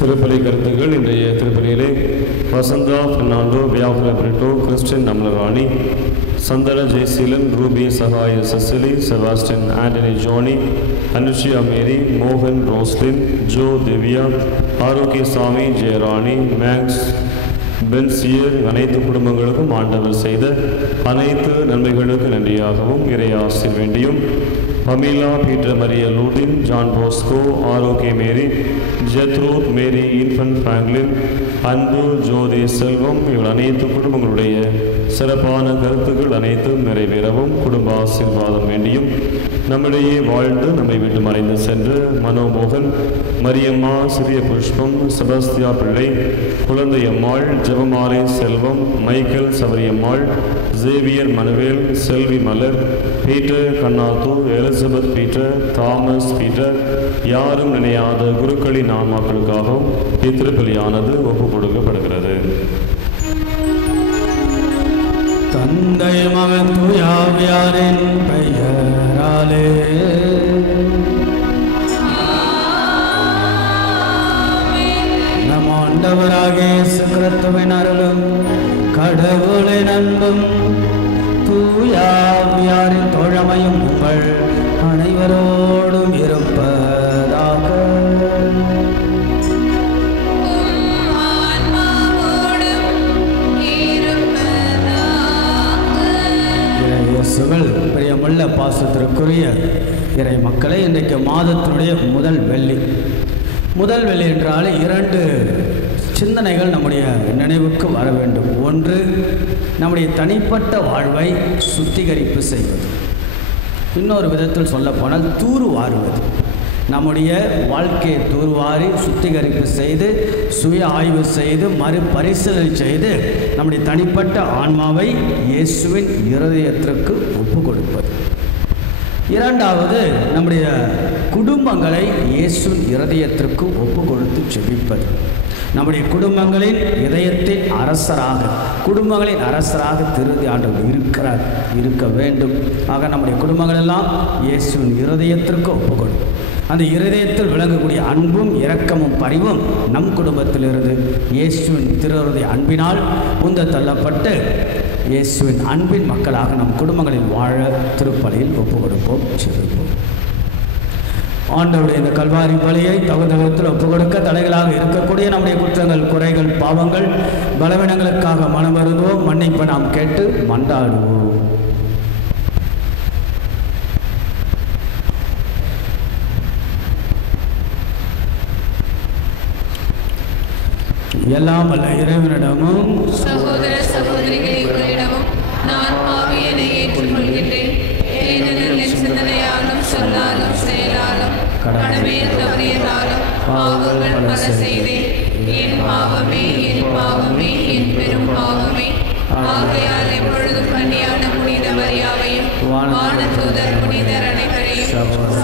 திருப்பலி கருத்துக்கள் இன்றைய திருப்பலியிலே வசந்தா பெர்னாண்டோ, வியாகுல பிரிட்டோ, கிறிஸ்டின் அமலராணி, சந்தன ஜெய்சீலன், ரூபி சகாய செசிலி, செபாஸ்டின் ஆண்டனி ஜோனி, அனுஷியா மேரி, மோகன் ரோஸ்லின், ஜோ திவ்யா, ஆரோக்கியசாமி, ஜெயராணி, மேக்ஸ் பென்சியர் அனைத்து குடும்பங்களுக்கும் ஆண்டவர் செய்த அனைத்து நன்மைகளுக்கு நன்றியாகவும் இறை ஆசீர் வேண்டியும் பமீலா, பீட்டர் மரிய லூடின், ஜான் போஸ்கோ, ஆரோக்கிய மேரி, ஜெத்ரூத் மேரி, இன்ஃபன்ட் பிராங்க்லின், அன்பு, ஜோதி செல்வம் இவள் அனைத்து குடும்பங்களுடைய சிறப்பான கருத்துக்கள் அனைத்தும் நிறைவேறவும் குடும்ப ஆசீர்வாதம் வேண்டியும் நம்மிடையே வாழ்ந்து நம்மை விட்டு மறைந்து சென்று மனோமோகன், மரியம்மா, சிறிய புஷ்பம், செபஸ்தியா பிள்ளை, குழந்தையம்மாள், ஜெபமாலை செல்வம், மைக்கேல் சபரியம்மாள், ஜேவியர் மனுவேல், செல்வி மலர், பீட்டர் கண்ணாத்து, எலிசபெத் பீட்டர், தாமஸ் பீட்டர், யாரும் நினையாத குருக்களின் நாமாக்களுக்காகவும் இத்திருப்பலியானது ஒப்புக் கொடுக்கப்படுகிறது. தந்தை மகன் தூயாவியாரின் பெயராலே நம் ஆண்டவராகிய இயேசு கிறிஸ்துவின் அருளும் கடவுளின் அன்பும் தூயாவியாரின் தோழமையும் உங்கள் அனைவரோடும் இருப்பதாக. இயேசுவில் பிரியமுள்ள பாசத்திற்குரிய இறை மக்களை, இன்றைக்கு மாதத்தினுடைய முதல் வெள்ளி என்றால் 2 சிந்தனைகள் நம்முடைய நினைவுக்கு வர வேண்டும். ஒன்று, நம்முடைய தனிப்பட்ட வாழ்வை சுத்திகரிப்பு செய்வது. இன்னொரு விதத்தில் சொல்லப்போனால் தூர்வாருவது. நம்முடைய வாழ்க்கையை தூர்வாரி சுத்திகரிப்பு செய்து சுய ஆய்வு செய்து மறுபரிசீலனை செய்து நம்முடைய தனிப்பட்ட ஆன்மாவை இயேசுவின் இருதயத்திற்கு ஒப்பு கொடுப்பது. இரண்டாவது, நம்முடைய குடும்பங்களை இயேசுவின் இருதயத்திற்கு ஒப்பு கொடுத்து ஜெபிப்பது. நம்முடைய குடும்பங்களின் இதயத்தின் குடும்பங்களின் அரசராக திருதி ஆண்டவர் இருக்க வேண்டும். ஆக நம்முடைய குடும்பங்கள் எல்லாம் இயேசுவின் இருதயத்திற்கு ஒப்பு கொடுக்கும். அந்த இருதயத்தில் விளங்கக்கூடிய அன்பும் இரக்கமும் பரிவும் நம் குடும்பத்திலிருந்து இயேசுவின் திருஹிருதய அன்பினால் உந்த தள்ளப்பட்டு இயேசுவின் அன்பின் மக்களாக நம் குடும்பங்களில் வாழ திருப்பலியில் ஒப்பு கொடுப்போம், ஜெபிப்போம். ஆண்டவருடைய இந்த கல்வாரி பலியை தகுந்த விதத்தில் ஒப்பு கொடுக்க தடைகளாக இருக்கக்கூடிய நம்முடைய குற்றங்கள், குறைகள், பாவங்கள், பலவீனங்களுக்காக மனம் வருவோம். மன்னிப்பை நாம் கேட்டு மன்றாடுவோம். எல்லாம் வல்ல இறைவனிடமும் சகோதர சகோதரிகளிடமும் நான் பாவியனை ஏற்றுக்கொள்கின்றேன். ஏனெனில் என் சிந்தனையாலும் சொல்லாலும் செயலாலும் கடமையில் தவறியதாலும் பாவங்கள் பல செய்தேன். என் பாவமே என் பெரும் பாவமே. ஆகையால் எப்பொழுதும் கன்னியான புனித மரியாவையும் வானதூதர் புனிதர் அனைவரையும்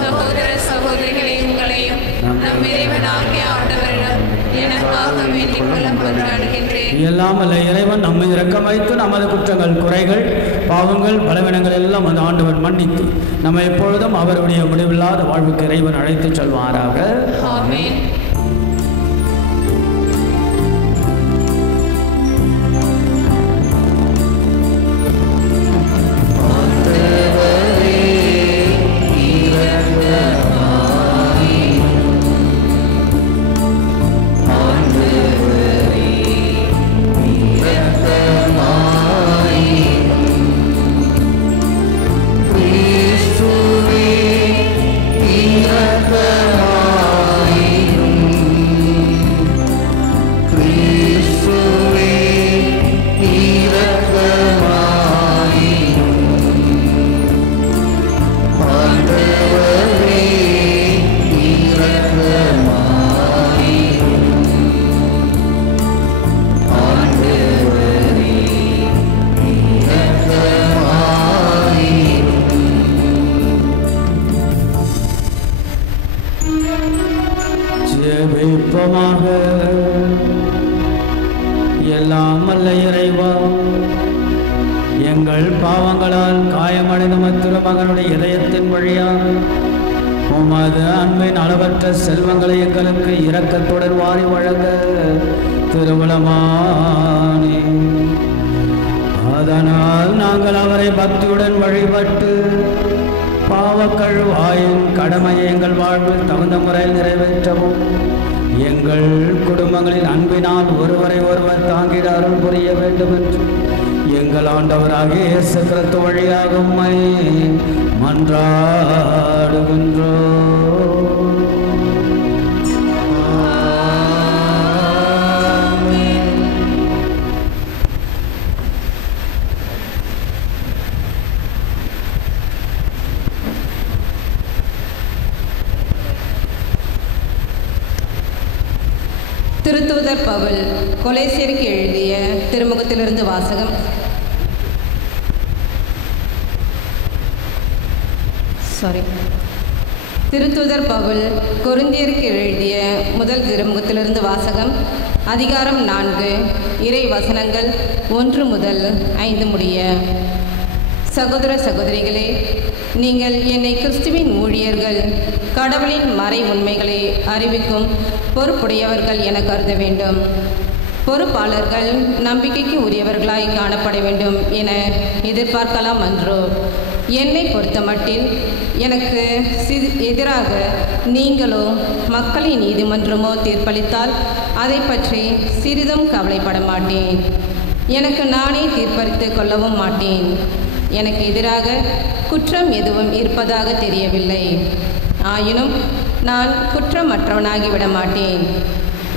சகோதர சகோதரிகளை உங்களையும் நம் இறைவனாகிய ஆண்டவரிடம் எனக்காக வேண்டிக் கொள்ள கொண்டாடுகின்றேன். எல்லாம் வல்ல இறைவன் நம்மை இரக்கம் வைத்து நமது குற்றங்கள், குறைகள், பாவங்கள், பலவீனங்கள் எல்லாம் அந்த ஆண்டவன் மன்னித்து நம்ம எப்பொழுதும் அவருடைய முடிவில்லாத வாழ்வுக்கு இறைவன் அழைத்துச் செல்வாராக. ஆமென். ஜெபிப்போமாக. எல்லாம் வல்ல இறைவா, எங்கள் பாவங்களால் காயமடைந்த திருமகனுடைய இதயத்தின் வழியாக உமது அன்பின் அளவற்ற செல்வங்களை எங்களுக்கு இரக்கத்துடன் வாரி வழங்க திருவுளமானே. அதனால் நாங்கள் அவரை பக்தியுடன் வழிபட்டு பாவக்கழுவாயின் கடமையை எங்கள் வாழ்வில் தகுந்த முறையில் நிறைவேற்றவும் எங்கள் குடும்பங்களின் அன்பினால் ஒருவரை ஒருவர் தாங்கிட அருள் புரிய வேண்டும் என்று எங்கள் ஆண்டவராகிய இயேசு கிறிஸ்து வழியாக உம்மை மன்றாடுகின்றோம். திருத்தூதர் பவுல் கொலேசியருக்கு எழுதிய திருமுகத்திலிருந்து வாசகம். திருத்தூதர் பவுல் கொரிந்தியருக்கு எழுதிய முதல் திருமுகத்திலிருந்து வாசகம். அதிகாரம் 4, இறை வசனங்கள் 1 முதல் 5 முடிய. சகோதர சகோதரிகளே, நீங்கள் என்னை கிறிஸ்துவின் ஊழியர்கள், கடவுளின் மறை உண்மைகளை அறிவிக்கும் பொறுப்புடையவர்கள் என கருத வேண்டும். பொறுப்பாளர்கள் நம்பிக்கைக்கு உரியவர்களாய் காணப்பட வேண்டும் என எதிர்பார்க்கலாம் அன்றோ? என்னை பொறுத்த மட்டில் எனக்கு எதிராக நீங்களோ மக்களின் நீதிமன்றமோ தீர்ப்பளித்தால் அதை பற்றி சிறிதும் கவலைப்பட மாட்டேன். எனக்கு நானே தீர்ப்பளித்து கொள்ளவும் மாட்டேன். எனக்கு எதிராக குற்றம் எதுவும் இருப்பதாக தெரியவில்லை. ஆயினும் நான் குற்றமற்றவனாகி விட மாட்டேன்.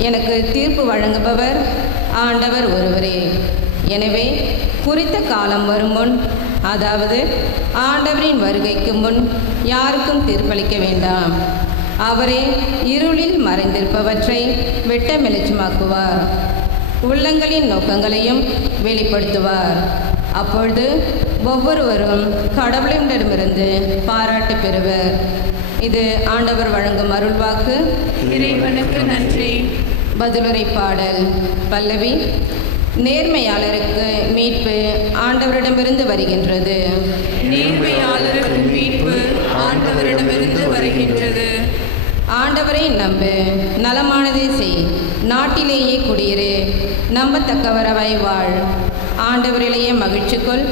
எனக்கு தீர்ப்பு வழங்குபவர் ஆண்டவர் ஒருவரே. எனவே குறித்த காலம் வரும் முன், அதாவது ஆண்டவரின் வருகைக்கு முன் யாருக்கும் தீர்ப்பளிக்க வேண்டாம். அவரே இருளில் மறைந்திருப்பவற்றை வெட்ட வெளிச்சமாக்குவார், உள்ளங்களின் நோக்கங்களையும் வெளிப்படுத்துவார். அப்பொழுது ஒவ்வொருவரும் கடவுளிடமிருந்து பாராட்டு பெறுவர். இது ஆண்டவர் வழங்கும் அருள்வாக்கு. இறைவனுக்கு நன்றி. பதிலுரை பாடல். பல்லவி. நேர்மையாளருக்கு மீட்பு ஆண்டவரிடமிருந்து வருகின்றது. நேர்மையாளருக்கு மீட்பு ஆண்டவரிடமிருந்து வருகின்றது. ஆண்டவரை நம்பு, நலமானதை செய், நாட்டிலேயே குடியிரு, நம்பத்தக்கவரவாய் வாழ். ஆண்டவரிலேயே மகிழ்ச்சி கொள்,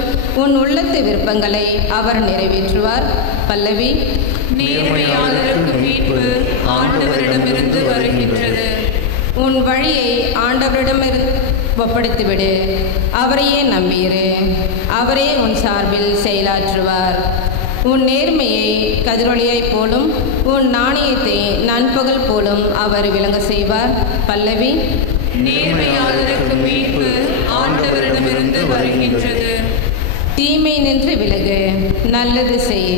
உன் உள்ளத்து விருப்பங்களை அவர் நிறைவேற்றுவார். பல்லவி. நேர்மையாளருக்கு மீட்பு ஆண்டவரிடமிருந்து வருகின்றது. உன் வழியை ஆண்டவரிடமிருந்து ஒப்படைத்துவிடு, அவரையே நம்பியிரு, அவரே உன் சார்பில் செயலாற்றுவார். உன் நேர்மையை கதிரொளியைப் போலும் உன் நாணயத்தை நண்பகல் போலும் அவர் விளங்க செய்வார். பல்லவி. நேர்மையாளருக்கு மீட்பு ஆண்டவரிடமிருந்து வருகின்றது. தீமை நின்று விலகு, நல்லது செய்,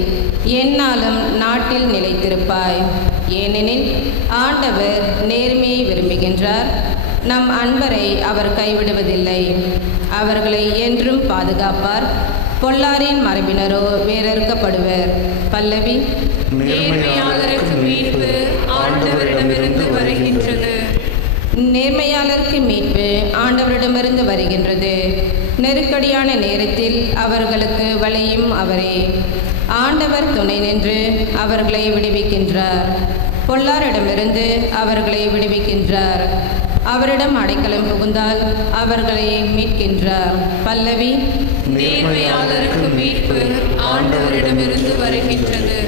எந்நாளும் நாட்டில் நிலைத்திருப்பாய். ஏனெனில் ஆண்டவர் நேர்மையை விரும்புகின்றார். நம் அன்பரை அவர் கைவிடுவதில்லை, அவர்களை என்றும் பாதுகாப்பார். பொல்லாரின் மரபினரோ வேறறுக்கப்படுவர். பல்லவி. நேர்மையாளருக்கு மீட்பு ஆண்டவரிடமிருந்து வருகின்றது. நேர்மையாளருக்கு மீட்பு ஆண்டவரிடமிருந்து வருகின்றது. நெருக்கடியான நேரத்தில் அவர்களுக்கு வளையும் அவரே. ஆண்டவர் துணை நின்று அவர்களை விடுவிக்கின்றார், பொல்லாரிடமிருந்து அவர்களை விடுவிக்கின்றார். அவரிடம் அடைக்கலம் புகுந்தால் அவர்களை மீட்கின்றார். பல்லவி. நேர்மையாளருக்கு மீட்பு ஆண்டவரிடமிருந்து வருகின்றது.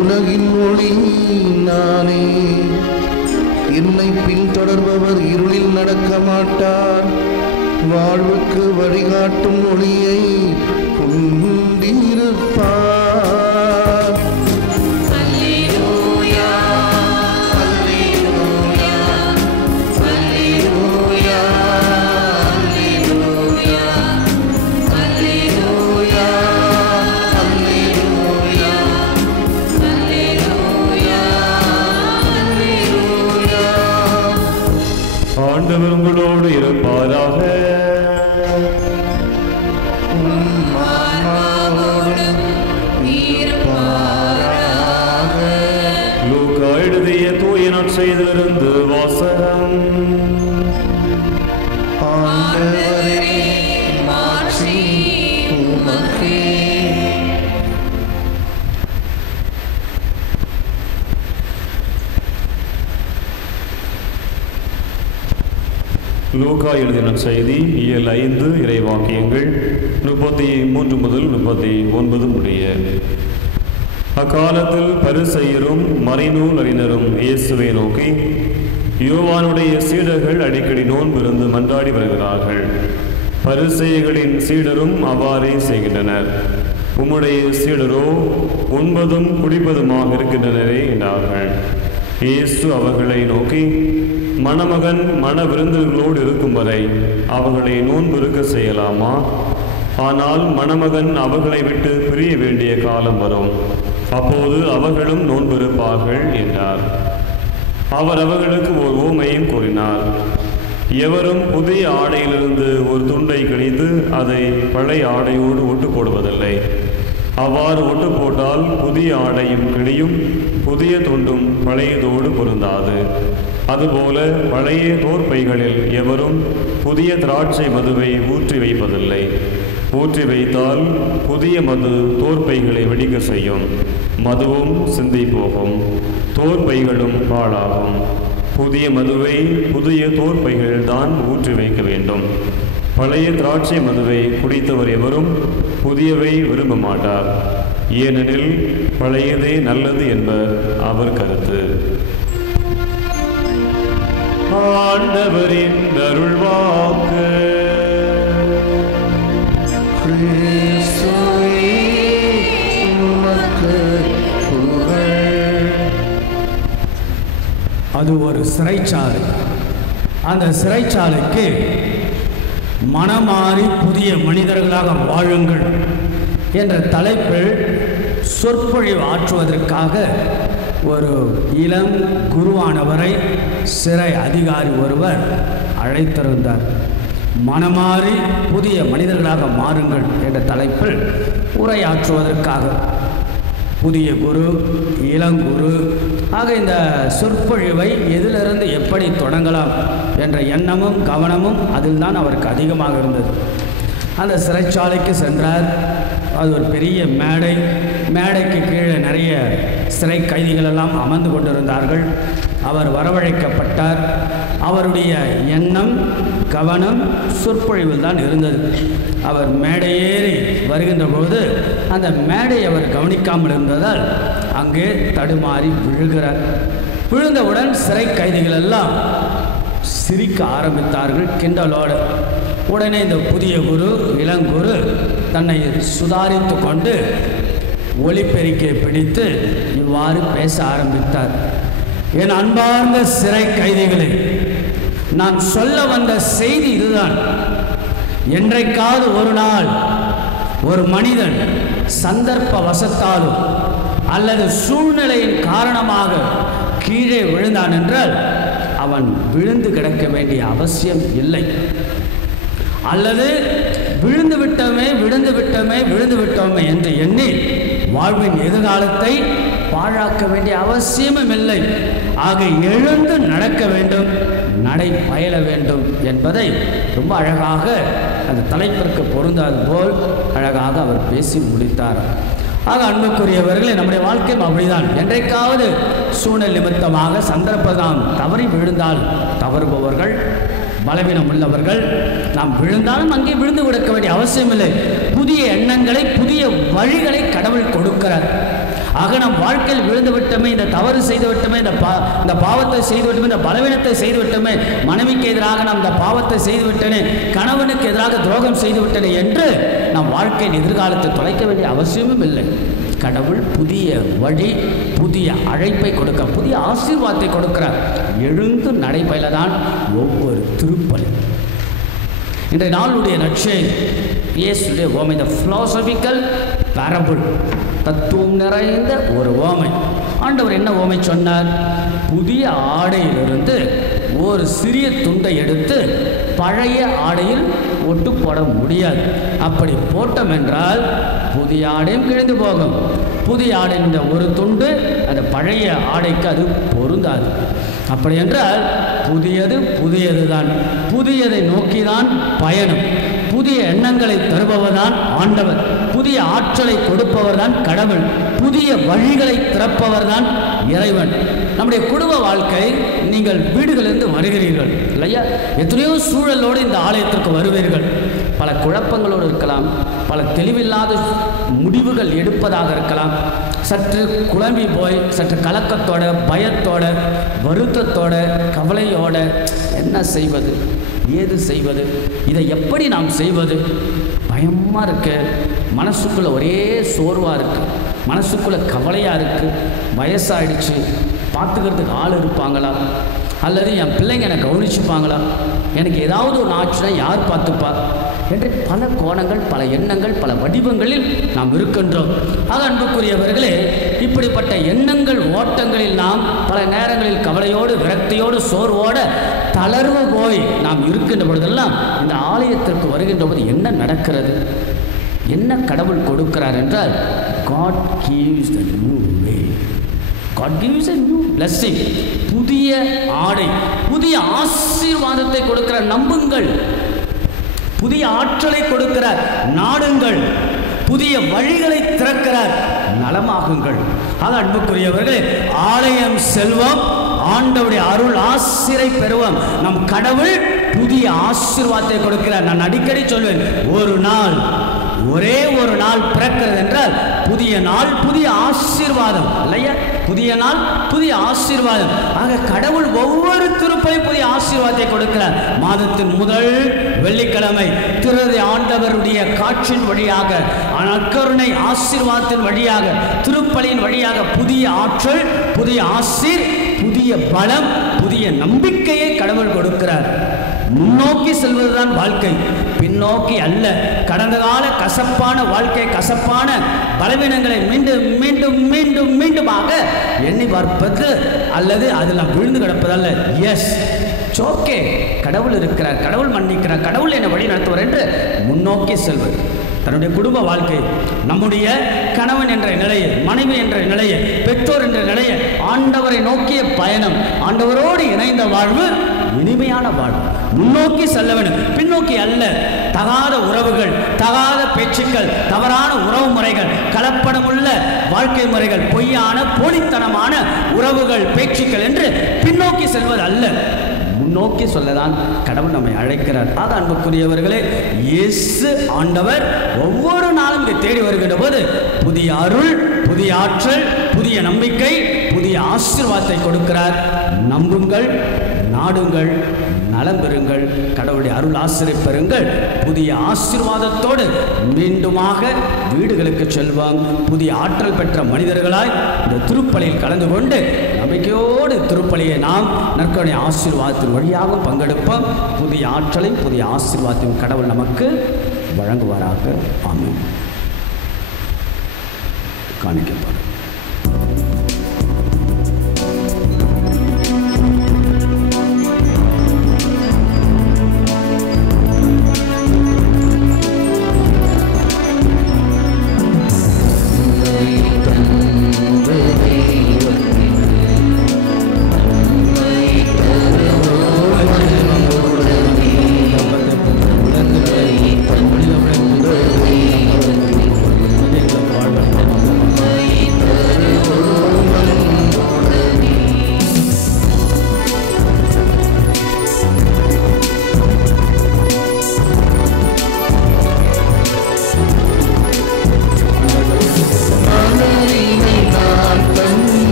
உலகின் ஒளி நானே, என்னை பின்தொடர்பவர் இருளில் நடக்க மாட்டார், வாழ்வுக்கு வழிகாட்டும் ஒளியை கொண்டிருப்பார். ஆண்டவர் உங்களோடு இருப்பாராக. லூக்கா எழுதிய தூய நற்செய்தியிலிருந்து வாசகம். லூக்கா எழுதின செய்தி இயல் 5 இறைவாக்கியங்கள் 33 முதல் 39 முடிய. அக்காலத்தில் பரிசேயரும் மறைநூல் அறிஞரும் இயேசுவை நோக்கி, யோவானுடைய சீடர்கள் அடிக்கடி நோன்பிருந்து மன்றாடி வருகிறார்கள், பரிசேயர்களின் சீடரும் அவ்வாறே செய்கின்றனர், உம்முடைய சீடரோ உண்பதும் குடிப்பதுமாக இருக்கின்றனரே என்றார்கள். இயேசு அவர்களை நோக்கி, மணமகன் மண விருந்துகளோடு இருக்கும் வரை அவர்களை நோன்பிருக்க செய்யலாமா? ஆனால் மணமகன் அவர்களை விட்டு பிரிய வேண்டிய காலம் வரும், அப்போது அவர்களும் நோன்பிருப்பார்கள் என்றார். அவர் அவர்களுக்கு ஒரு உவமையும் கூறினார். எவரும் புதிய ஆடையிலிருந்து ஒரு துண்டை கிழித்து அதை பழைய ஆடையோடு ஒட்டு போடுவதில்லை. அவ்வாறு ஒட்டு போட்டால் புதிய ஆடையும் கிழியும், புதிய துண்டும் பழையதோடு பொருந்தாது. அதுபோல பழைய தோற்பைகளில் எவரும் புதிய திராட்சை மதுவை ஊற்றி வைப்பதில்லை. ஊற்றி வைத்தால் புதிய மது தோற்பைகளை வெடிக்க செய்யும், மதுவும் சிந்தி போகும், தோற்பைகளும் பாழாகும். புதிய மதுவை புதிய தோற்பைகளில்தான் ஊற்றி வைக்க வேண்டும். பழைய திராட்சை மதுவை குடித்தவர் எவரும் புதியவை விரும்ப மாட்டார், ஏனெனில் பழையதே நல்லது என்பர் அவர் கருத்து. ஆண்டவரின் அருள்வாக்கு. அது ஒரு சிறைச்சாலை. அந்த சிறைச்சாலைக்கு மனமாறி புதிய மனிதர்களாக வாழுங்கள் என்ற தலைப்பில் சொற்பொழிவு ஆற்றுவதற்காக ஒரு இளம் குருவானவரை சிறை அதிகாரி ஒருவர் அழைத்திருந்தார். மனமாறி புதிய மனிதர்களாக மாறுங்கள் என்ற தலைப்பில் உரையாற்றுவதற்காக புதிய குரு, இளங்குரு ஆக இந்த சொற்பொழிவை எதிலிருந்து எப்படி தொடங்கலாம் என்ற எண்ணமும் கவனமும் அதில் தான் அவருக்கு அதிகமாக இருந்தது. அந்த சிறைச்சாலைக்கு சென்றார். அது ஒரு பெரிய மேடை. மேடைக்கு கீழே நிறைய சிறை கைதிகளெல்லாம் அமர்ந்து கொண்டிருந்தார்கள். அவர் வரவழைக்கப்பட்டார். அவருடைய எண்ணம் கவனம் சொற்பொழிவில் தான் இருந்தது. அவர் மேடையேறி வருகின்ற போது அந்த மேடை அவர் கவனிக்காமல் இருந்ததால் அங்கே தடுமாறி விழுகிறார். விழுந்தவுடன் சிறை கைதிகள் எல்லாம் சிரிக்க ஆரம்பித்தார்கள் கிண்டலோடு. உடனே இந்த புதிய குரு, இளங்குரு தன்னை சுதாரித்து கொண்டு ஒலிபெருக்கியை பிடித்து இவ்வாறு பேச ஆரம்பித்தார். என் அன்பார்ந்த சிறை கைதிகளே, நான் சொல்ல வந்த செய்தி இதுதான். என்றைக்காவது ஒரு நாள் ஒரு மனிதன் சந்தர்ப்ப வசத்தாலும் அல்லது சூழ்நிலையின் காரணமாக கீழே விழுந்தான் என்றால் அவன் விழுந்து கிடக்க வேண்டிய அவசியம் இல்லை. அல்லது விழுந்து விட்டோமே என்று எண்ணி வாழ்வின் எதிர்காலத்தை பாழாக்க வேண்டிய அவசியமும் இல்லை. ஆக எழுந்து நடக்க வேண்டும், நடை பயில வேண்டும் என்பதை ரொம்ப அழகாக அந்த தலைப்பிற்கு பொருந்தாது போல் அழகாக அவர் பேசி முடித்தார். ஆக அன்புக்குரியவர்களே, நம்முடைய வாழ்க்கையும் அப்படிதான். என்றைக்காவது சூழ்நிலை நிமித்தமாக சந்தர்ப்பம் தவறி விழுந்தால் தவறுபவர்கள், பலவீனம் உள்ளவர்கள், நாம் விழுந்தாலும் அங்கே விழுந்து கொடுக்க வேண்டிய அவசியம் இல்லை. புதிய எண்ணங்களை, புதிய வழிகளை கடவுள் கொடுக்கிறார். ஆக நம் வாழ்க்கையில் விழுந்து விட்டோமே, இந்த தவறு செய்து விட்டோமே, இந்த பாவத்தை செய்து விட்டோமே, இந்த பலவீனத்தை செய்து விட்டோமே, மனைவிக்கு எதிராக நாம் இந்த பாவத்தை செய்து விட்டனே, கணவனுக்கு எதிராக துரோகம் செய்து விட்டனே என்று நம் வாழ்க்கையின் எதிர்காலத்தை தொலைக்க வேண்டிய அவசியமும் இல்லை. கடவுள் புதிய வழி, புதிய அழைப்பை கொடுக்க, புதிய ஆசீர்வாதத்தை கொடுக்கிறார். எழுந்து நடைபயிலதான் ஒவ்வொரு திருப்பலி. இன்றைய நாளுடைய நற்செய்தி இயேசுடைய ஓமை, த பிலாசபிக்கல் பேரபிள், தத்துவம் நிறைந்த ஒரு ஓமை. ஆண்டவர் என்ன ஓமை சொன்னார்? புதிய ஆடையிலிருந்து ஒரு சிறிய துண்டை எடுத்து பழைய ஆடையில் ஒட்டு போட முடியாது. அப்படி போட்டோம் என்றால் புதிய ஆடையும் கிழிந்து போகும். புதிய ஆடையின் ஒரு துண்டு அந்த பழைய ஆடைக்கு அது பொருந்தாது. அப்படி என்றால் புதியது தான். புதியதை நோக்கிதான் பயணம். புதிய எண்ணங்களை தருபவர்தான் ஆண்டவர். புதிய ஆற்றலை கொடுப்பவர் தான் கடவுள். புதிய வழிகளை திறப்பவர் தான் இறைவன். நம்முடைய குடும்ப வாழ்க்கை, நீங்கள் வீடுகளிலிருந்து வருகிறீர்கள் இல்லையா? எத்தனையோ சூழலோடு இந்த ஆலயத்திற்கு வருவீர்கள். பல குழப்பங்களோடு இருக்கலாம், பல தெளிவில்லாத முடிவுகள் எடுப்பதாக இருக்கலாம். சற்று குழம்பி போய், சற்று கலக்கத்தோட, பயத்தோட, வருத்தத்தோட, கவலையோட என்ன செய்வது, ஏது செய்வது, இதை எப்படி நாம் செய்வது, பயமாக இருக்கு, மனசுக்குள்ளே ஒரே சோர்வாக இருக்குது, மனசுக்குள்ளே கவலையாக இருக்குது, வயசாகிடுச்சு, பார்த்துக்கிறதுக்கு ஆள் இருப்பாங்களா, அல்லது என் பிள்ளைங்க என்னை கவனிச்சுப்பாங்களா, எனக்கு ஏதாவது ஒரு ஆச்சுன்னா யார் பார்த்துப்பா என்று பல கோணங்கள், பல எண்ணங்கள், பல வடிவங்களில் நாம் இருக்கின்றோம். ஆக அன்புக்குரியவர்களே, இப்படிப்பட்ட எண்ணங்கள் ஓட்டங்களில் நாம் பல நேரங்களில் கவலையோடு, விரக்தியோடு, சோர்வோடு, தளர்வு போய் நாம் இருக்கின்ற பொழுதெல்லாம் இந்த ஆலயத்திற்கு வருகின்ற போது என்ன நடக்கிறது, என்ன கடவுள் கொடுக்கிறார் என்றால், God gives the new way. God gives a new blessing. புதிய ஆடை, புதிய ஆசீர்வாதத்தை கொடுக்கிறார். நம்புங்கள். புதிய ஆற்றலை கொடுக்கிறார். நாடுங்கள். புதிய வழிகளை திறக்கிறார். நலமாகுங்கள். ஆக அன்புக்குரியவர்களே, ஆலயம் செல்வம், ஆண்டவருடைய அருள் ஆசிரை பெறுவோம். நம் கடவுள் புதிய ஆசீர்வாதத்தை கொடுக்கிறார். நான் அடிக்கடி சொல்வேன், ஒரு நாள், ஒரே ஒரு நாள் பிறக்கிறது என்றால் புதிய நாள், புதிய ஆசீர்வாதம் இல்லையா? புதிய நாள், புதிய ஆசீர்வாதம். ஆக கடவுள் ஒவ்வொரு திருப்பலியும் புதிய ஆசீர்வாதத்தை கொடுக்கிறார். மாதத்தின் முதல் வெள்ளிக்கிழமை திரு ஆண்டவருடைய காட்சியின் வழியாக, நற்கருணை ஆசீர்வாதத்தின் வழியாக, திருப்பலியின் வழியாக புதிய ஆற்றல், புதிய ஆசீர், புதிய பலம், புதிய நம்பிக்கையை கடவுள் கொடுக்கிறார். முன்னோக்கி செல்வதுதான் வாழ்க்கை, பின்னோக்கி அல்ல. கடந்த கால கசப்பான வாழ்க்கை, கசப்பான பலவீனங்களை மீண்டும் மீண்டும் மீண்டும் மீண்டுமாக எண்ணி பார்ப்பது அல்லது அதில் விழுந்து கிடப்பதல்ல. எஸ், ஓகே, கடவுள் இருக்கிறார், கடவுள் மன்னிக்கிறார், கடவுள் என்னை வழி நடத்துவார் என்று முன்னோக்கி செல்வது. தன்னுடைய குடும்ப வாழ்க்கை, நம்முடைய கணவன் என்ற நிலையை, மனைவி என்ற நிலையை, பெற்றோர் என்ற நிலையை, ஆண்டவரை நோக்கிய பயணம், ஆண்டவரோடு இணைந்த வாழ்வு இனிமையான வாழ்வு. முன்னோக்கி செல்ல வேண்டும், பின்னோக்கி அல்ல. தகாத உறவுகள், தகாத பேச்சுக்கள், தவறான உறவு முறைகள், கலப்படமுள்ள வாழ்க்கை முறைகள், பொய்யான போலித்தனமான உறவுகள், பேச்சுக்கள் என்று பின்னோக்கி செல்வது அல்ல, முன்னோக்கி சொல்லதான் கடவுள் நம்மை அழைக்கிறார். ஆக அன்புக்குரியவர்களே, இயேசு ஆண்டவர் ஒவ்வொரு நாளும் இங்கே தேடி வருகின்ற போது புதிய அருள், புதிய ஆற்றல், புதிய நம்பிக்கை, புதிய ஆசீர்வாதத்தை கொடுக்கிறார். நம்புங்கள், நாடுங்கள், நலம் பெறுங்கள், கடவுளுடைய அருள் ஆசிரியை பெறுங்கள். புதிய ஆசீர்வாதத்தோடு மீண்டுமாக வீடுகளுக்கு செல்வாங்க. புதிய ஆற்றல் பெற்ற மனிதர்களாய் இந்த திருப்பலியில் கலந்து கொண்டு நம்பிக்கையோடு திருப்பலியை நாம் நற்கருணை ஆசீர்வாதத்தின் வழியாக பங்கெடுப்போம். புதிய ஆற்றலையும் புதிய ஆசீர்வாதத்தையும் கடவுள் நமக்கு வழங்குவாராக. ஆமென். காணிக்கப்படும்.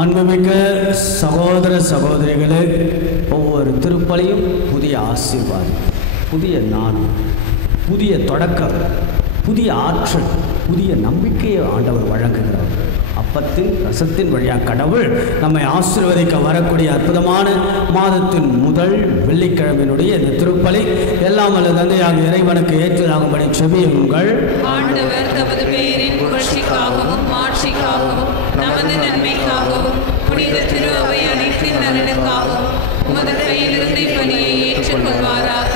அன்புமிக்க சகோதர சகோதரிகளே, ஒவ்வொரு திருப்பலியும் புதிய ஆசீர்வாதம், புதிய நாள், புதிய தொடக்கம், புதிய ஆற்றல், புதிய நம்பிக்கையை ஆண்டவர் வழங்குகிறார். அப்பத்தின் ரசத்தின் வழியாக கடவுள் நம்மை ஆசீர்வதிக்க வரக்கூடிய அற்புதமான மாதத்தின் முதல் வெள்ளிக்கிழமையினுடைய இந்த திருப்பலி எல்லாம் வல்ல தந்தையாக இறைவனுக்கு ஏற்றதாகும்படி செபியுங்கள். ஆண்டவர் தமது பெயரின் புகழ்ச்சிக்காகவும் மாட்சிக்காகவும் நமது நன்மைக்காகவும் புனித திரு அவை அனைத்தின் நலனுக்காகவும் உமது கையிலிருந்து பணியை ஏற்றுக்கொள்வாராக.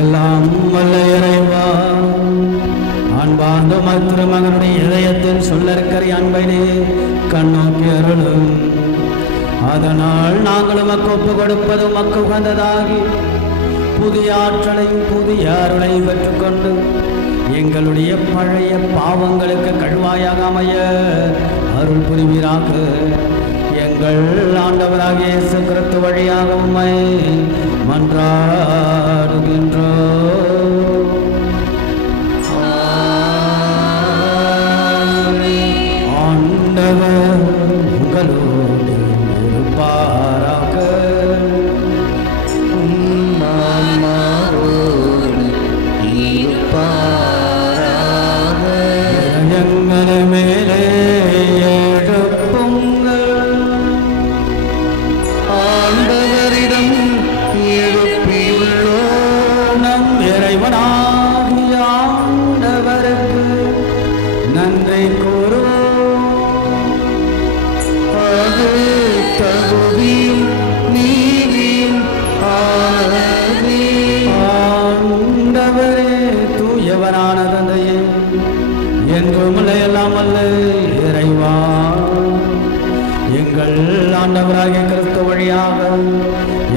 எல்லாம் வல்ல இறைவா, அன்பார்ந்த மற்ற மகனுடைய இதயத்தில் சொல்லற்கரை அன்பைனே கண்ணோக்கி அருளும். அதனால் நாங்கள் உமக்கு ஒப்பு கொடுப்பது உமக்கு உகந்ததாகி புதிய ஆற்றலையும் புதிய அருளையும் பெற்றுக்கொண்டு எங்களுடைய பழைய பாவங்களுக்கு கழுவாயாக அமைய அருள் புரிவீராக. எங்கள் ஆண்டவராகிய இயேசு கிறிஸ்து வழியாக உம்மை மன்றாடுகின்றோம். ஆண்டவர் உங்களோடு இருப்பாராக. எங்கள் மேலே எழுப்புங்கள். ஆண்டவரிடம் எழுப்பியுள்ளோம். நம் இறைவனாகிய ஆண்டவருக்கு நன்றி கூறுவோம். அது தகுதியும் நீதியும் ஆனதே. ஆண்டவரே தூயவரான தந்தையே, என்றும் எல்லாம் அல்ல இறைவா, எங்கள் ஆண்டவராகிய கிறிஸ்து வழியாக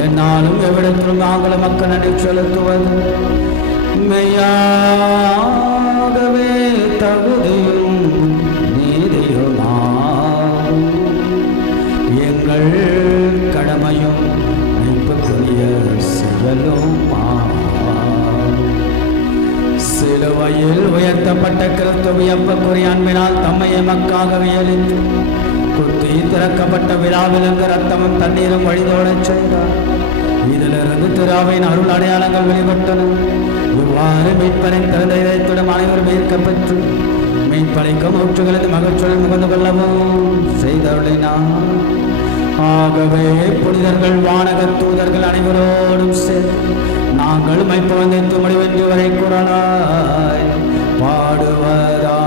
என்னாலும் எவ்விடத்திலும் நாங்கள் மக்கள் நன்றி செலுத்துவது மெய்யாகவே தகுதியும் நீதியுமாகும். எங்கள் கடமையும் மீட்புக்குரிய செயலுமாகும். சிலுவையில் உயர்த்தப்பட்ட கிறிஸ்து வியப்புக்குரிய அன்பினால் தம்மை எமக்காகவே அளித்து குத்தி திறக்கப்பட்ட விழாவிலிருந்து ரத்தமும் தண்ணீரும் வழிதோடச் செய்தார். இதிலிருந்து திராவின் அருள் அடையாளங்கள் வெளிப்பட்டன. இவ்வாறு மீட்பரின் திறந்த இதயத்துடன் அனைவரும் ஈர்க்கப்பெற்று மீட்பளிக்கும் ஊற்றுகளது மகிழ்ச்சியுடன் முகந்து கொள்ளவும் செய்தருளினார். ஆகவே புனிதர்கள் வானக தூதர்கள் அனைவரோடும் சேர்ந்து நாங்கள் மைப்பவந்தைத்து முடிவென்று வரை குரலாய் பாடுவதா.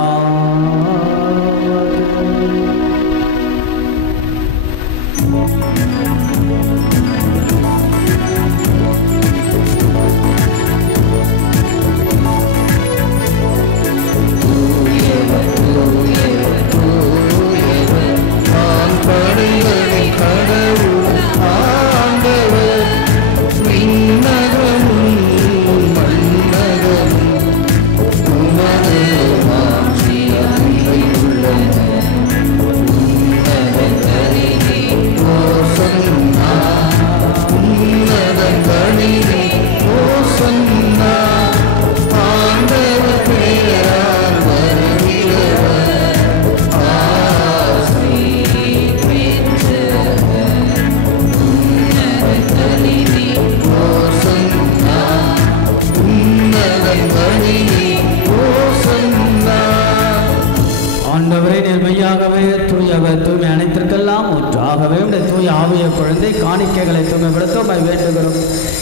ஆண்டவரே, நேர்மையாகவே தூயவர் தூய்மை அனைத்திற்கெல்லாம் ஒன்றாகவே தூய ஆவிய குழந்தை காணிக்கைகளை தூய்மைப்படுத்த வேண்டுகிறோம்.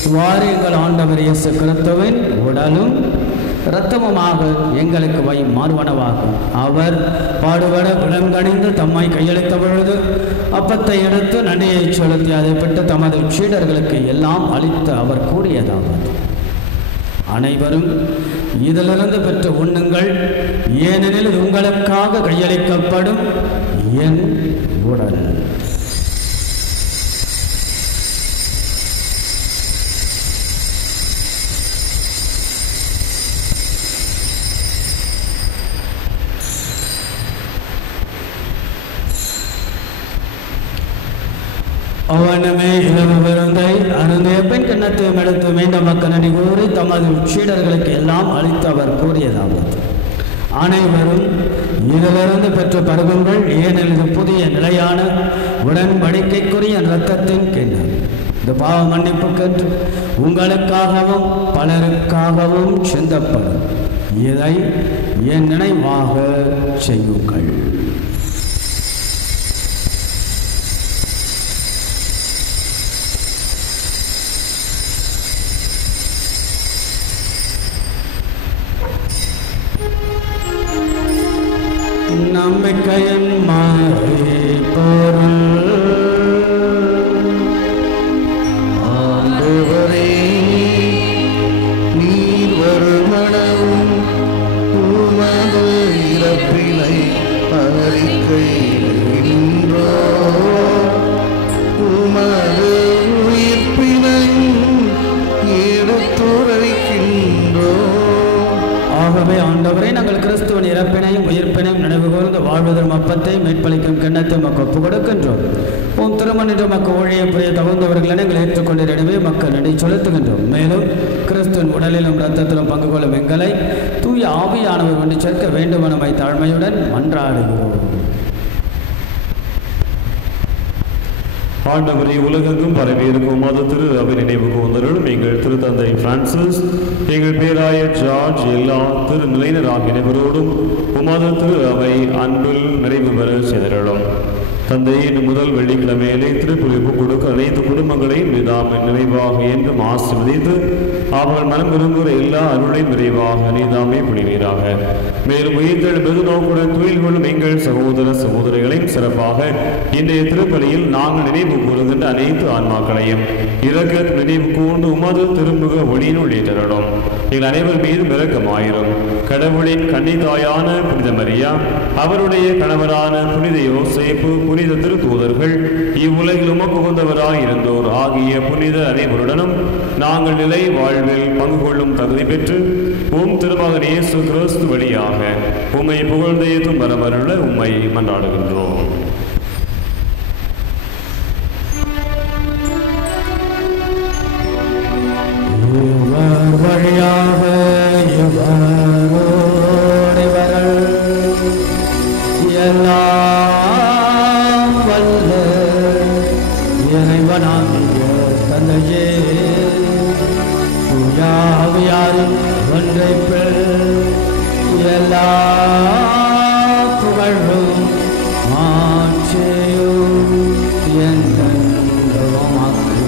இவ்வாறு எங்கள் ஆண்டவர் இயேசு கிறிஸ்துவின் உடலும் இரத்தமுமாக எங்களுக்கு மாறுவனவாகும். அவர் பாடுபட விலங்கணிந்து தம்மை கையளித்த பொழுது அப்பத்தை எடுத்து நன்றியை செலுத்தி அதை பெற்று தமது சீடர்களுக்கு எல்லாம் அளித்து அவர் கூறியதாவது: அனைவரும் இதிலிருந்து பெற்று உண்ணுங்கள், ஏனெனில் உங்களுக்காக கையளிக்கப்படும் என் உடல். அவனமே இரவு விருந்தை அருந்திய பெண் கிண்ணத்தையும் எடுத்து மீண்டும் மக்கள் நன்றி கூறி தமது சீடர்களுக்கு எல்லாம் அளித்து அவர் கூறியதாவது: அனைவரும் இதிலிருந்து பெற்று பருகுங்கள், ஏனெனில் இது புதிய நிலையான உடன்படிக்கைக்குரிய இரத்தத்தின் கிண்ணம். இந்த பாவ மன்னிப்புக்கென்று உங்களுக்காகவும் பலருக்காகவும் சிந்தப்படும். இதை என் நினைவாக செய்யுங்கள். நம்பிக்கையின் மறைபொருள். ஆண்டவரே, நீர் வருமளவும் உமது இறப்பினை அறிக்கையிடுகின்றோம். உமது உயிர் ஆகவே ஆண்டவரை நாங்கள் கிறிஸ்துவின் இறப்பினையும் உயிர்ப்பினையும் நினைவு கூர்ந்து வாழ்வதற்கு அப்பத்தை மீட்பளிக்கும் கிண்ணத்தை மக்கள் ஒப்பு கொடுக்கின்றோம். உன் திருமண மக்கள் ஊழிய புரிய தகுந்தவர்களை நாங்கள் ஏற்றுக்கொண்டிடவே மக்கள் நடை செலுத்துகின்றோம். மேலும் கிறிஸ்துவின் உடலிலும் இரத்தத்திலும் பங்கு கொள்ளும் எங்களை தூய ஆவியானவர் கொண்டு சேர்க்க வேண்டும் என தாழ்மையுடன் மன்றாடுகிறோம். ஆண்டவரை உலகெங்கும் பரவியிருக்கும் மத திரு அவை நினைவு கூர்ந்தருளும் எங்கள் திருத்தந்தை பிரான்சிஸ், எங்கள் பேராயர் ஜார்ஜ், எல்லா திரு நிலையினர் ஆகிய அனைவரோடும் உமது திரு அவை அன்பில் நிறைவு பெற செய்தருளும். தந்தை, இன்று முதல் வெள்ளிக்கிழமையிலே திருப்புலிப்பு கொடுக்க அனைத்து குடும்பங்களையும் நீதாமை நிறைவாக என்றும் ஆசீர்வதித்து அவர்கள் மனம் விரும்புகிற எல்லா அருளையும் நிறைவாக நீதாமை புரிவீராக. மேலும் உயிர்த்தெழும்பது நோக்குடன் துயில் கொள்ளும் எங்கள் சகோதர சகோதரிகளையும் சிறப்பாக இன்றைய திருப்பலியில் நாங்கள் நினைவு கூறுகின்ற அனைத்து ஆன்மாக்களையும் இறக்க நினைவு கூர்ந்து உமது திருமுக ஒளியினுள் ஏற்றரும். எங்கள் அனைவர் மீதும் இரக்கமாயிரும். கடவுளின் கன்னிதாயான புனித மரியா, அவருடைய கணவரான புனித யோசேப்பு, புனித திருத்தூதர்கள், இவ்வுலகில் உமக்கு உகந்தவராயிருந்தோர் ஆகிய புனித அனைவருடனும் நாங்கள் நிலை வாழ்வில் பங்கு கொள்ளும் தகுதி பெற்று உம் திருமகன் இயேசு கிறிஸ்து வழியாக உம்மை புகழ்ந்து ஏற்றும் வரமருள உம்மை மன்றாடுகின்றோம். வழியாக எல்லாம் வல்ல இறைவனாகிய தந்தையே, தூயாவியாரின் ஒன்றைப்பில் எல்லா புகழும் மாட்சியும் என்றென்றுமாக்கு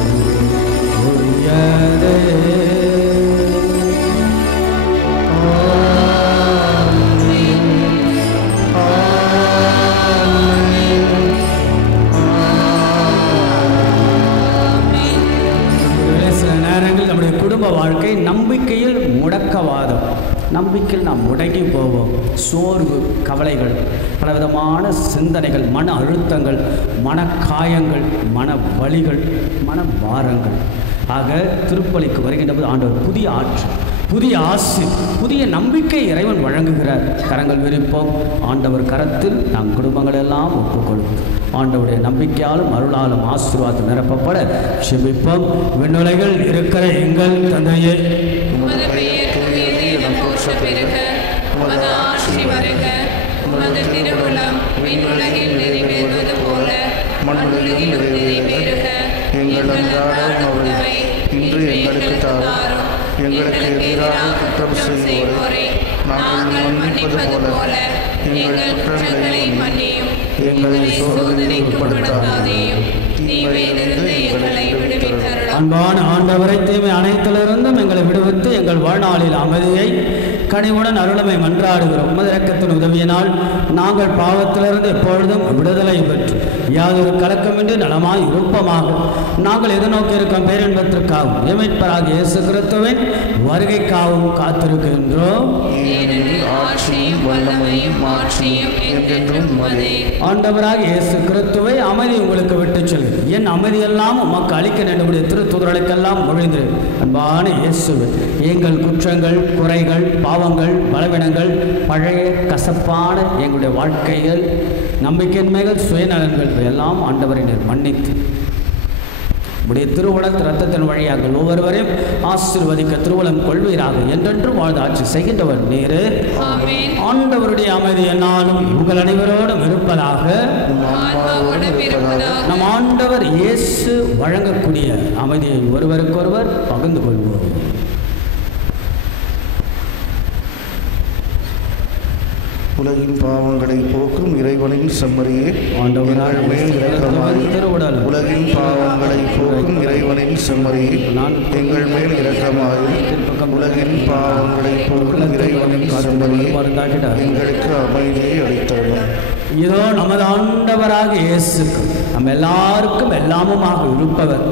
உரியதே. வாழ்க்கை நம்பிக்கையில் முடக்கவாதம், நம்பிக்கையில் நாம் முடங்கி போவோம். சோர்வு, கவலைகள், பலவிதமான சிந்தனைகள், மன அழுத்தங்கள், மனக்காயங்கள், மன வலிகள், மன பாரங்கள். ஆக திருப்பலிக்கு வருகின்ற போது ஆண்டவர் புதிய ஆற்று, புதிய ஆசி, புதிய நம்பிக்கை இறைவன் வழங்குகிறார். கரங்கள் விரிப்போம். ஆண்டவர் கரத்தில் நம் குடும்பங்கள் எல்லாம் ஒப்புக்கொள்ளும். ஆண்டவருடைய நம்பிக்கையாலும் அருளாலும் ஆசீர்வாதம் நிரப்பப்பட செபிப்போம். விண்ணுலகில் இருக்கிற எங்கள் தந்தையே, உமது பெயர் தூயது என போற்றப் பெறுக. உமது ஆட்சி வருக. உமது திருவுளம் விண்ணுலகில் நிறைவேறுவது போல மண்ணுலகிலும் நிறைவேறுக. எங்கள் அன்றாட உணவை இன்று எங்களுக்கு தாரும். எங்களுக்கு எதிராக குற்றம் செய்வோரை நாங்கள் மன்னிப்பது போல எங்கள் குற்றங்களை மன்னியும். எங்களை சோதனைக்கு உட்படுத்தாதேயும், தீமையிலிருந்து எங்களை விடுவித்தருளும். அன்பான ஆண்டவரை தீமை அனைத்திலிருந்தும் எங்களை விடுவித்து எங்கள் வாழ்நாளில் அமைதியை கனிவுடன் அருளமை மன்றாடுகிறோம். உமது இரக்கத்தின் உதவியினால் நாங்கள் பாவத்திலிருந்து எப்பொழுதும் விடுதலை பெற்று யாதொரு கலக்கமின்றி நலமாய் விருப்பமாக நாங்கள் எதிர்நோக்கி இருக்கும் பேரின்பத்திற்காகவும் மீட்பராகிய இயேசு கிறிஸ்துவின் வருகைக்காகவும் காத்திருக்கின்றோம். ஆண்டவராகிய இயேசு கிறிஸ்துவை அமைதி உங்களுக்கு விட்டு செல்லும். என் அமைதியெல்லாம் உமக்கு அளிக்க வேண்டிய திருத்தூதர்களுக்கெல்லாம் மொழிந்து, அன்பான இயேசுவே, எங்கள் குற்றங்கள், குறைகள், பாவங்கள், பலவீனங்கள், பழைய கசப்பான எங்களுடைய வாழ்க்கைகள், நம்பிக்கையின்மைகள், சுயநலன்கள் எல்லாம் ஆண்டவரை நீர் மன்னித்து உடைய திருவுளம் இரத்தத்தின் வழியாக ஒவ்வொருவரையும் ஆசீர்வதிக்க திருவுளம் கொள்வீராக. என்றென்றும் வாழ்ந்து ஆட்சி செய்கின்றவர் நீரே. ஆண்டவருடைய அமைதி என்னாலும் உங்கள் அனைவரோடும் இருப்பதாக. நம் ஆண்டவர் இயேசு வழங்கக்கூடிய அமைதியை ஒருவருக்கொருவர் பகிர்ந்து கொள்வோம். உலகின் பாவங்களை போக்கும் இறைவனின் செம்மறியே, எங்கள் மேல் இரக்கமாயிரும். உலகின் பாவங்களை போக்கும் இறைவனின் செம்மறியே, எங்கள் மேல் இரக்கமாயிரும். உலகின் பாவங்களை போக்கும் இறைவனின் செம்மறியே, எங்களுக்கு அமைதியை அளித்தருளும். இதோ நமது ஆண்டவராக இயேசு நம் எல்லாருக்கும் எல்லாமுமாக இருப்பவர்.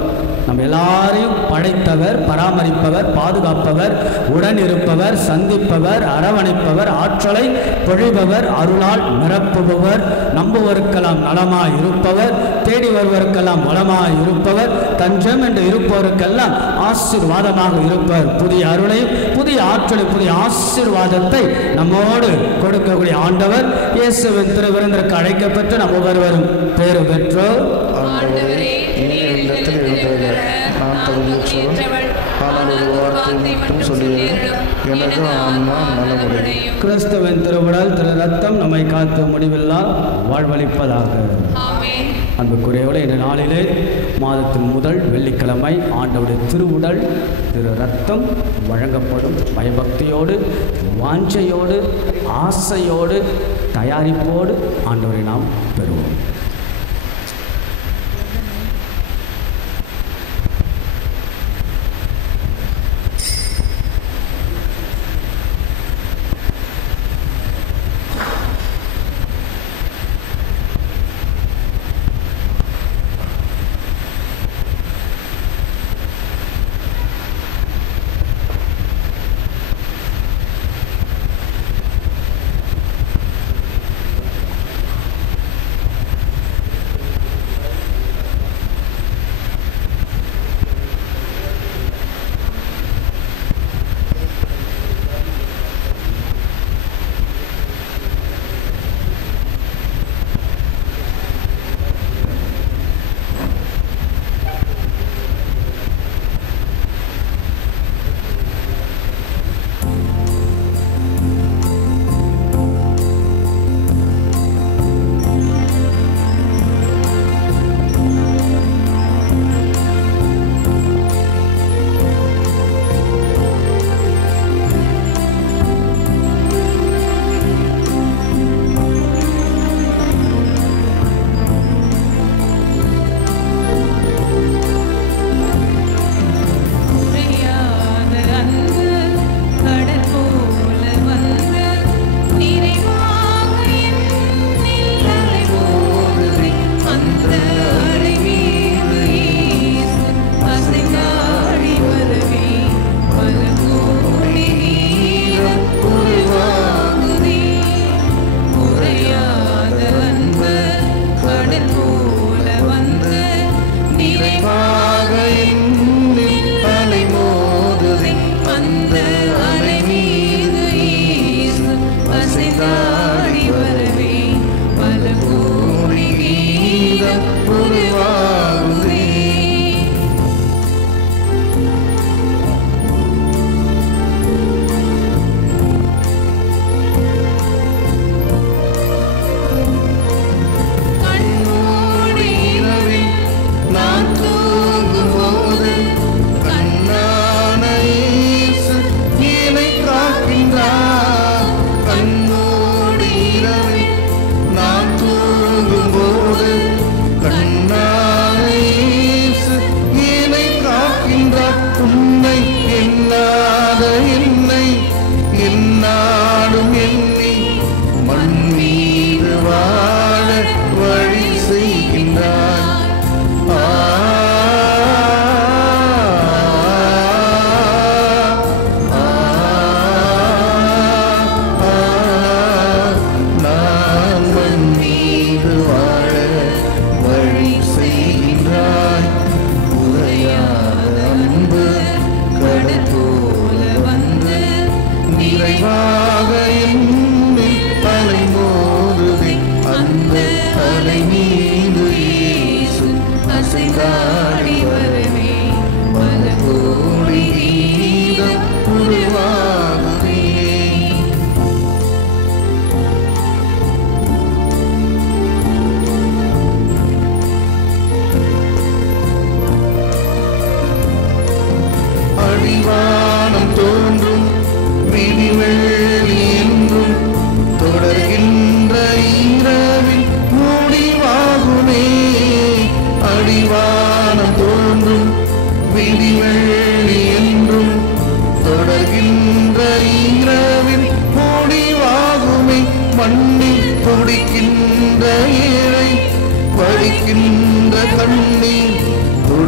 நம்ம எல்லாரையும் படைத்தவர், பராமரிப்பவர், பாதுகாப்பவர், உடன் இருப்பவர், சந்திப்பவர், அரவணைப்பவர், ஆற்றலை பொழிபவர், அருளால் நிரப்புபவர், நம்புவோருக்கெல்லாம் நலமாய் இருப்பவர், தேடி வருவருக்கெல்லாம் வளமாய் இருப்பவர், தஞ்சம் என்று இருப்பவருக்கெல்லாம் ஆசீர்வாதமாக இருப்பவர், புதிய அருளையும் புதிய ஆற்றலையும் புதிய ஆசீர்வாதத்தை நம்மோடு கொடுக்கக்கூடிய ஆண்டவர் இயேசுவின் திருவிருந்திற்கு அழைக்கப்பட்டு நம்ம ஒவ்வொருவரும் பேறு பெற்றோர். நான் தகுதியற்றவன், ஆனால் ஒரு வார்த்தை மட்டும் சொல்லுவேன், எனது ஆன்மா நலமடையும். கிறிஸ்துவின் திருவுடல் திரு ரத்தம் நம்மை காத்து முடிவில்லா வாழ்வளிப்பதாக. அன்புக்குரியவர்களே, இந்த நாளிலே மாதத்தின் முதல் வெள்ளிக்கிழமை ஆண்டவருடைய திருவுடல் திரு ரத்தம் வழங்கப்படும். பயபக்தியோடு, வாஞ்சையோடு, ஆசையோடு, தயாரிப்போடு ஆண்டவரை நாம் பெறுவோம்.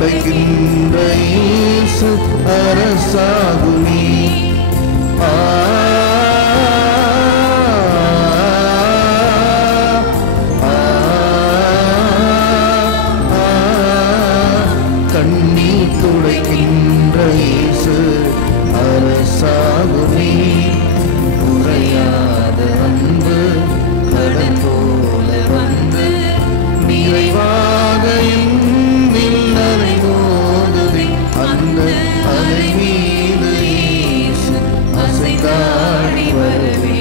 துளைக்கின்ற இயேசு அரசாகுமே. கண்ணீர் துளைக்கின்ற இயேசு அரசாகுமே. குறையாத அன்பு கடல் போல வந்து நிறைவாக எண்ணில் அலை மோதுதே. அந்த அலை மீது இயேசு அசைந்தாடி வரவே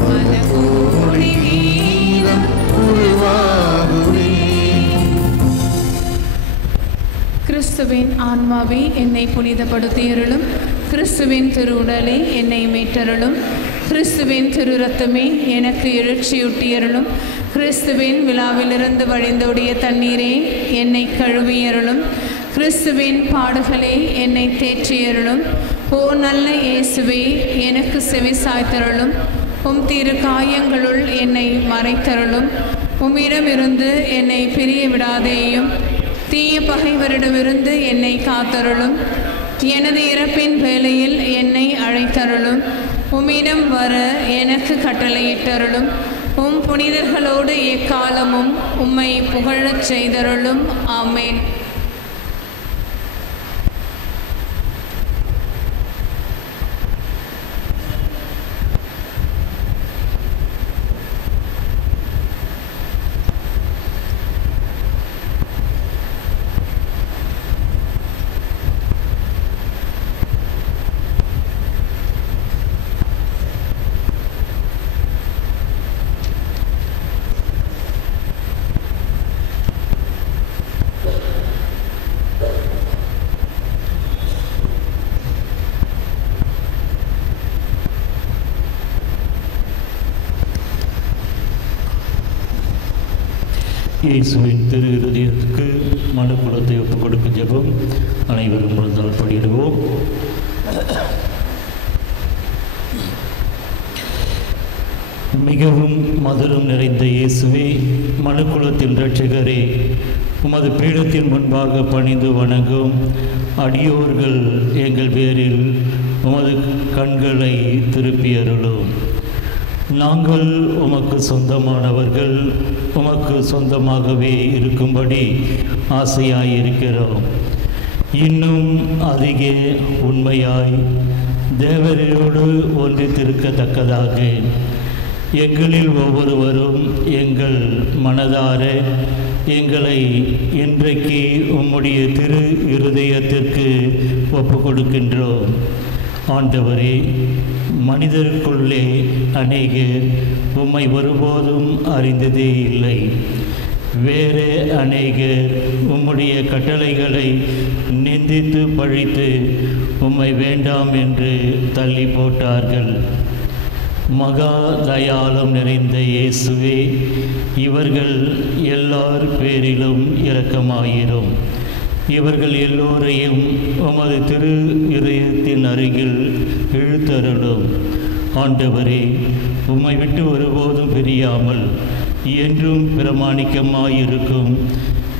மனக்கோடி கீதம் உருவாகுமே. கிறிஸ்துவின் ஆன்மாவே என்னை புனிதப்படுத்தியருளும். கிறிஸ்துவின் திருவுடலே என்னை மீட்டருளும். கிறிஸ்துவின் திரு ரத்தமே எனக்கு எழுச்சியூட்டியருளும். கிறிஸ்துவின் விழாவிலிருந்து வழிந்தோடிய தண்ணீரே என்னை கழுவியருளும். கிறிஸ்துவின் பாடுகளே என்னை தேற்றியருளும். ஓ நல்ல இயேசுவே, எனக்கு செவி சாய்த்தருளும். உம் திரு காயங்களுள் என்னை மறைத்தருளும். உம்மிடமிருந்து என்னை பிரிய விடாதேயும். தீய பகைவரிடமிருந்து என்னை காத்தருளும். எனது இறப்பின் வேளையில் என்னை அழைத்தருளும். உம்மிடம் வர எனக்கு கட்டளையிட்டருளும். உம் புனிதர்களோடு எக்காலமும் உம்மை புகழச் செய்தருளும். ஆமென். இயேசுவின் திரு இருதயத்துக்கு மனுக்குலத்தை ஒப்புக் கொடுக்கும் ஜெபம் அனைவரும் முழுந்தால் படிடுவோம். மிகவும் மதுரம் நிறைந்த இயேசுவே, மனுக்குலத்தின் இரட்சகரே, உமது பீடத்தின் முன்பாக பணிந்து வணங்கும் அடியோர்கள் எங்கள் பேரில் உமது கண்களை திருப்பியருளும். நாங்கள் உமக்கு சொந்தமானவர்கள், உமக்கு சொந்தமாகவே இருக்கும்படி ஆசையாயிருக்கிறோம். இன்னும் அதிக உண்மையாய் தேவரோடு ஒன்றித்திருக்கத்தக்கதாக எங்களில் ஒவ்வொருவரும் எங்கள் மனதார எங்களை இன்றைக்கு உம்முடைய திரு இருதயத்திற்கு ஒப்புக் கொடுக்கின்றோம். ஆண்டவரே, மனிதருக்குள்ளே அநேகர் உம்மை ஒருபோதும் அறிந்ததே இல்லை. வேறு அநேகர் உம்முடைய கட்டளைகளை நிந்தித்து பழித்து உம்மை வேண்டாம் என்று தள்ளி போட்டார்கள். மகா தயாளம் நிறைந்த இயேசுவே, இவர்கள் எல்லார் பேரிலும் இரக்கமாயிரும். இவர்கள் எல்லோரையும் உமது திரு இதயத்தின் அருகில் இழுத்தருளும். ஆண்டவரே, உம்மை விட்டு ஒருபோதும் பிரியாமல் என்றும் பிரமாணிக்கமாயிருக்கும்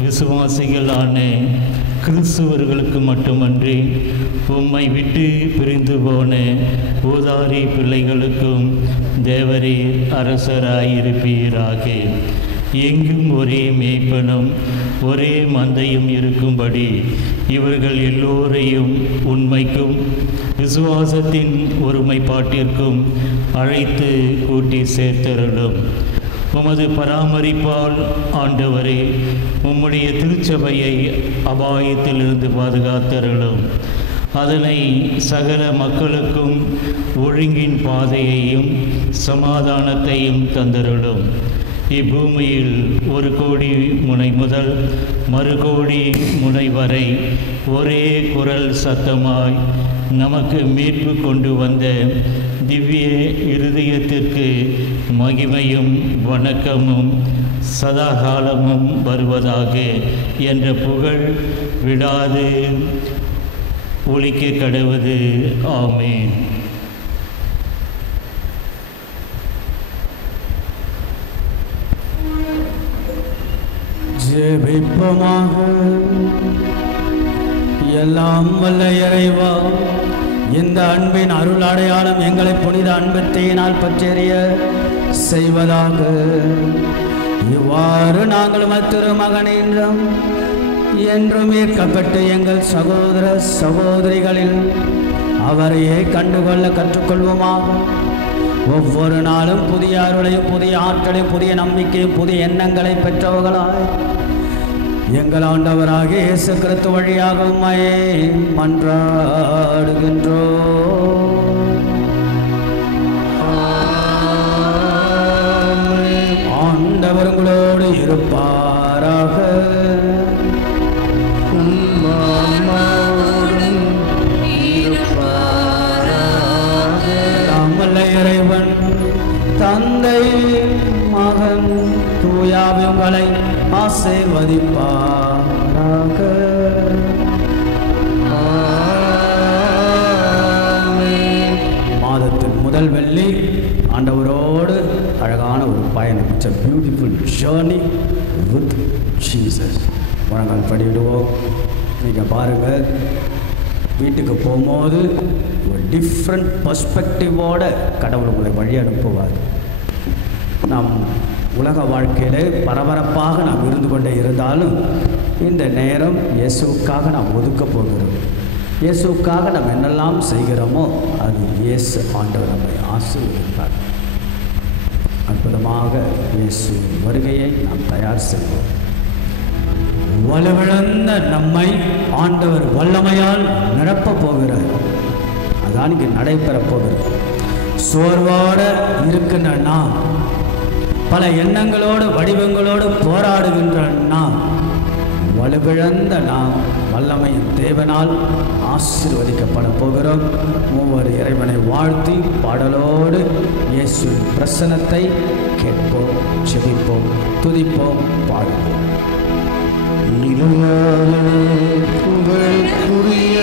விசுவாசிகளான கிறிஸ்துவர்களுக்கு மட்டுமன்றி உம்மை விட்டு பிரிந்து போன ஊதாரி பிள்ளைகளுக்கும் தேவரீர் அரசராயிருப்பீராக. எங்கும் ஒரே மேய்ப்பனும் ஒரே மந்தையும் இருக்கும்படி இவர்கள் எல்லோரையும் உண்மைக்கும் விசுவாசத்தின் ஒருமைப்பாட்டிற்கும் அழைத்து கூட்டி சேர்த்தருளும். உமது பராமரிப்பால் ஆண்டவரே, உம்முடைய திருச்சபையை அபாயத்திலிருந்து பாதுகாத்தருளும். அதனை சகல மக்களுக்கும் ஒழுங்கின் பாதையையும் சமாதானத்தையும் தந்தருளும். இப்பூமியில் 1 கோடி முனை முதல் 1 கோடி முனை வரை ஒரே குரல் சத்தமாய் நமக்கு மீட்பு கொண்டு வந்த திவ்ய இருதயத்திற்கு மகிமையும் வணக்கமும் சதாகாலமும் வருவதாக என்ற புகழ் விடாது ஒலிக்க கடவுது. ஆமென். ஜெபிப்போமாக. எல்லாம் வல்ல இறைவா, இந்த அன்பின் அருள் அடையாளம் எங்களை புனித அன்பத்தையினால் பற்றெறிய செய்வதாக. இவ்வாறு நாங்கள் திருமகனின்றும் என்றும் ஈர்க்கப்பட்டு எங்கள் சகோதர சகோதரிகளில் அவரையே கண்டுகொள்ள கற்றுக்கொள்வோமாக. ஒவ்வொரு நாளும் புதிய அருளையும் புதிய ஆற்றலையும் புதிய நம்பிக்கையும் புதிய எண்ணங்களை பெற்றவர்களாய் எங்கள் ஆண்டவராகிய இயேசு கிறிஸ்து வழியாக உம்மையே மன்றாடுகின்றோம். ஆண்டவர் உங்களோடு இருப்பாராக. இறைவன் தந்தை மகன் தூயாவி உங்களை ஆசீர்வதிப்பாராக. மாதத்தின் முதல் வெள்ளி ஆண்டவரோடு அழகான ஒரு பயணம். It's a beautiful journey with Jesus. வணங்கால் படிவிடுவோம். நீங்கள் பாருங்கள், வீட்டுக்கு போகும்போது ஒரு டிஃப்ரெண்ட் பர்ஸ்பெக்டிவோட கடவுள் உங்களை வழி அனுப்புவார். நம் உலக வாழ்க்கையில் பரபரப்பாக நாம் இருந்து கொண்டே இருந்தாலும் இந்த நேரம் இயேசுக்காக நாம் ஒதுக்க போகிறோம். இயேசுக்காக நாம் என்னெல்லாம் செய்கிறோமோ அது இயேசு ஆண்டவர் நம்மை ஆசீர்வதிப்பார். அற்புதமாக இயேசு வருகையை நாம் தயார் செய்வோம். வலுவிழந்த நம்மை ஆண்டவர் வல்லமையால் நிரப்பப் போகிறார். அதான் இங்கே நடைபெறப் போகிறது. சோர்வோடு இருக்கின்ற நாம், பல எண்ணங்களோடு வடிவங்களோடு போராடுகின்ற நாம், வலுவிழந்த நாம் வல்லமையின் தேவனால் ஆசீர்வதிக்கப்பட போகிறோம். ஒவ்வொரு இறைவனை வாழ்த்தி பாடலோடு இயேசுவின் பிரசன்னத்தை கேட்போம், செபிப்போம், துதிப்போம், பாடுவோம். புகழுக்குரிய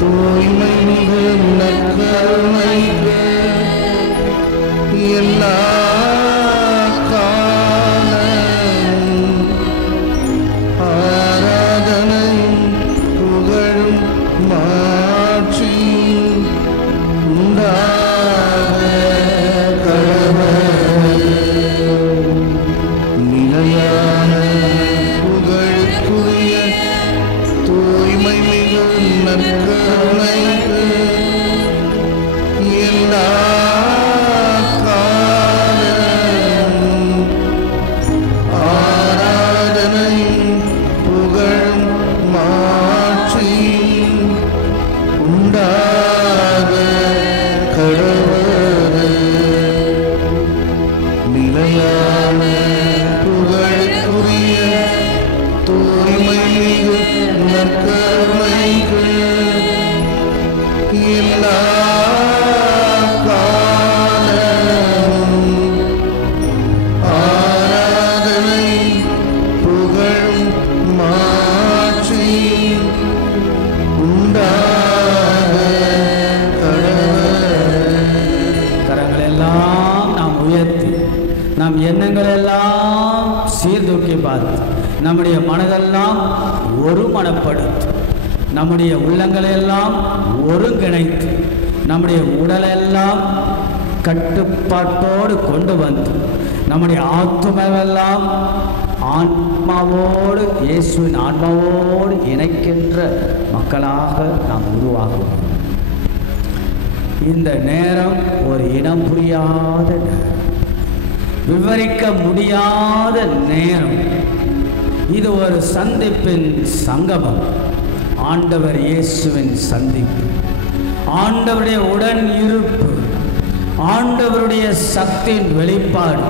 தூய்மை மிகு நற்கருணைக்கு எல்லா காலமும் ஆராதனையும் புகழும் மாட்சியும் உண்டாக கடவுள். நிலையான புகழுக்குரிய தூய்மை மிகு நற்கருணைக்கு எல்லா காலமும் ஆராதனையும் புகழும் மாட்சியும் உண்டாக கடவுள். நிலையான புகழுக்குரிய தூய்மை மிகு நற்கருணைக்கு எல்லா காலமும் ஆராதனை புகழும் மாட்சியும் உண்டாக கடவுள். கரங்கள் எல்லாம் நாம் உயர்த்தி நம் எண்ணங்கள் எல்லாம் சீர்தூக்கி பார்த்து நம்முடைய மனதெல்லாம் ஒருமனப்படுத்தி நம்முடைய உள்ளங்களெல்லாம் ஒருங்கிணைத்து நம்முடைய உடலெல்லாம் கட்டுப்பாட்டோடு கொண்டு வந்து நம்முடைய ஆத்மாவெல்லாம் ஆன்மாவோடு இயேசுவின் ஆன்மாவோடு இணைக்கின்ற மக்களாக நாம் உருவாகுவோம். இந்த நேரம் ஒரு இனம் புரியாத நேரம், விவரிக்க முடியாத நேரம். இது ஒரு சந்திப்பின் சங்கமம். ஆண்டவர் இயேசுவின் சந்திப்பு, ஆண்டவருடைய உடன் இருப்பு, ஆண்டவருடைய சக்தியின் வெளிப்பாடு.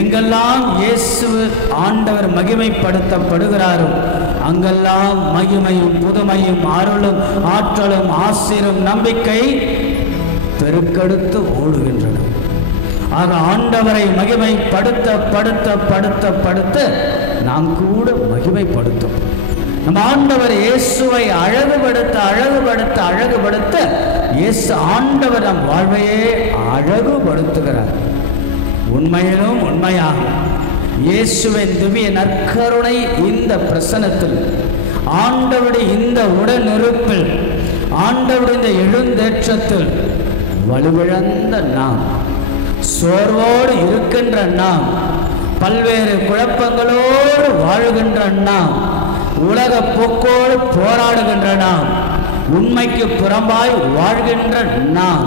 எங்கெல்லாம் இயேசு ஆண்டவர் மகிமைப்படுத்தப்படுகிறாரோ அங்கெல்லாம் மகிமையும் புதுமையும் அருளும் ஆற்றலும் ஆசீரும் நம்பிக்கை பெருக்கெடுத்து ஓடுகின்றன. ஆக ஆண்டவரை மகிமைப்படுத்த படுத்த படுத்த படுத்த நாம் கூட மகிமைப்படுத்தும். நம் ஆண்டவர் இயேசுவை அழகுபடுத்த அழகுபடுத்த அழகுபடுத்த இயேசு ஆண்டவர் நம் வாழ்வையே அழகுபடுத்துகிறார். உண்மையிலும் உண்மையாக இயேசுவின் திவ்ய நற்கருணை இந்த பிரசனத்தில் ஆண்டவருடைய இந்த உடனிருப்பில், ஆண்டவருடைய இந்த எழுந்தேற்றத்தில் வலுவிழந்த நாம், சோர்வோடு இருக்கின்ற நாம், பல்வேறு குழப்பங்களோடு வாழுகின்ற நாம், உலக போக்கோடு போராடுகின்ற நாம், உண்மைக்கு புறம்பாய் வாழ்கின்ற நாம்,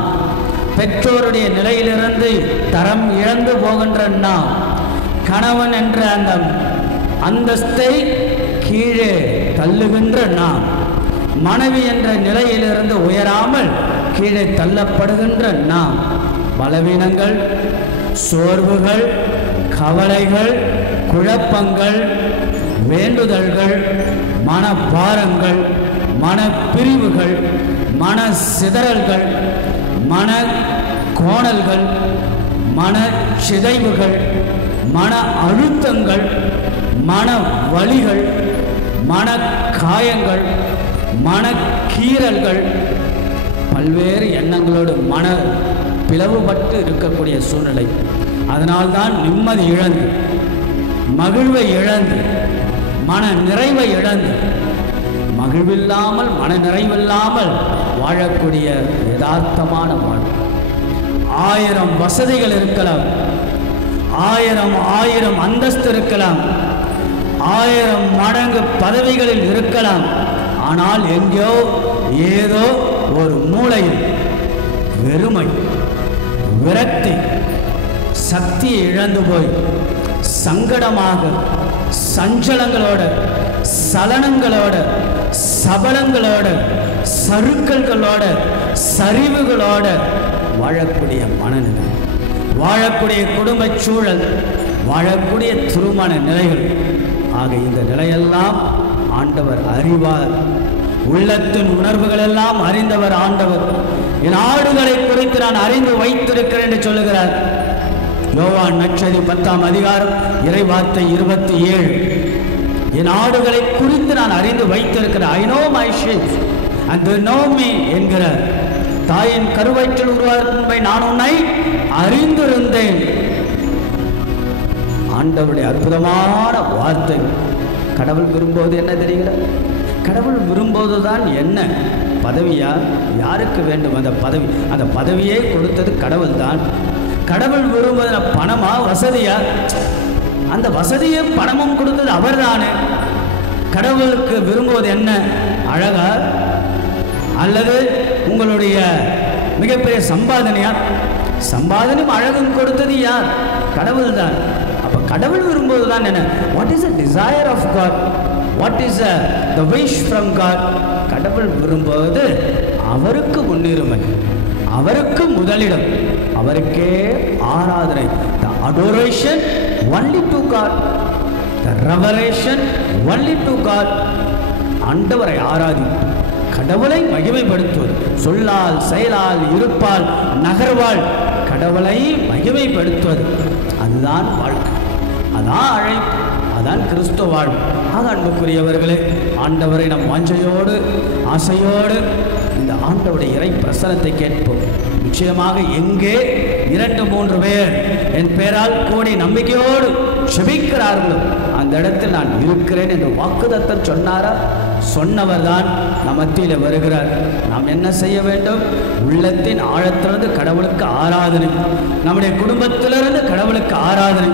பெற்றோருடைய நிலையிலிருந்து தரம் இழந்து போகின்ற நாம், கணவன் என்ற அந்த அந்தஸ்தை கீழே தள்ளுகின்ற நாம், மனைவி என்ற நிலையிலிருந்து உயராமல் கீழே தள்ளப்படுகின்ற நாம், பலவீனங்கள், சோர்வுகள், கவலைகள், குழப்பங்கள், வேண்டுதல்கள், மனபாரங்கள், மனப்பிரிவுகள், மன சிதறல்கள், மன கோணல்கள், மன சிதைவுகள், மன அழுத்தங்கள், மன வலிகள், மன காயங்கள், மன கீறல்கள், பல்வேறு எண்ணங்களோடு மன பிளவுபட்டு இருக்கக்கூடிய சூழ்நிலை. அதனால்தான் நிம்மதி இழந்து, மகிழ்வை இழந்து, மன நிறைவை இழந்து, மகிழ்வில்லாமல் மன நிறைவில்லாமல் வாழக்கூடிய யதார்த்தமான வாழ்வு. 1000 வசதிகள் இருக்கலாம், 1000 அந்தஸ்து இருக்கலாம், 1000 மடங்கு பதவிகளில் இருக்கலாம். ஆனால் எங்கேயோ ஏதோ ஒரு மூலையில் வெறுமை, விரக்தி, சக்தியை இழந்து போய் சங்கடமாக, சஞ்சலங்களோட, சலனங்களோட, சபலங்களோட, சறுக்கல்களோட, சரிவுகளோட வாழக்கூடிய மனநிலை, வாழக்கூடிய குடும்ப சூழல், வாழக்கூடிய திருமண நிலைகள் ஆக இந்த நிலையெல்லாம் ஆண்டவர் அறிவார். உள்ளத்தின் உணர்வுகள் எல்லாம் அறிந்தவர் ஆண்டவர். என் ஆடுகளை குறித்து நான் அறிந்து வைத்திருக்கிறேன் என்று சொல்லுகிறார். யோவான் நற்செய்தி 10ஆம் அதிகாரம் இறைவார்த்தை 27. என் ஆடுகளை குறித்து நான் அறிந்து வைத்திருக்கிறேன். I know my sheep and they know me என்கிற தாயின் கருவயிற்றில் உருவாக்கும்பை நான் உன்னை அறிந்திருந்தேன். ஆண்டவருடைய அற்புதமான வார்த்தை. கடவுள் விரும்புவது என்ன தெரிகிறது? கடவுள் விரும்புவதுதான் என்ன? பதவியா? யாருக்கு வேண்டும் அந்த பதவி? அந்த பதவியை கொடுத்தது கடவுள் தான். கடவுள் விரும்புவது பணமா, வசதியா? அந்த வசதியும் பணமும் கொடுத்தது அவர் தானே. கடவுளுக்கு விரும்புவது என்ன? அழகா அல்லது உங்களுடைய மிகப்பெரிய சம்பாதனையா? சம்பாதனையும் அழகும் கொடுத்தது யார்? கடவுள் தான். அப்ப கடவுள் விரும்புவது தான் என்ன? What is the desire of God? What is the wish from God? கடவுள் விரும்புவது அவருக்கு முன்னுரிமை, அவருக்கு முதலிடம், அவருக்கே ஆராதனை. The adoration only to God, the revelation only to God. ஆண்டவரை ஆராதி, கடவுளை மகிமைப்படுத்துவது, சொல்லால், செயலால், இருப்பால், நகர்வால் கடவுளை மகிமைப்படுத்துவது, அதுதான் வாழ்க்கை, அதான் அழைப்பு, அதான் கிறிஸ்துவ வாழ்வு. ஆக அன்புக்குரியவர்களே, ஆண்டவரை நம் வாஞ்சையோடு ஆசையோடு இந்த ஆண்டவருடைய இறை பிரசனத்தை கேட்போம். நிச்சயமாக எங்கே 2-3 பேர் என் பேரால் கூடி நம்பிக்கையோடு செபிக்கிறார்களோ அந்த இடத்தில் நான் இருக்கிறேன் என்று வாக்குதத்தம் சொன்னாரா? சொன்னவர் தான் நம் மத்தியில் வருகிறார். நாம் என்ன செய்ய வேண்டும்? உள்ளத்தின் ஆழத்திலிருந்து கடவுளுக்கு ஆராதனை, நம்முடைய குடும்பத்திலிருந்து கடவுளுக்கு ஆராதனை,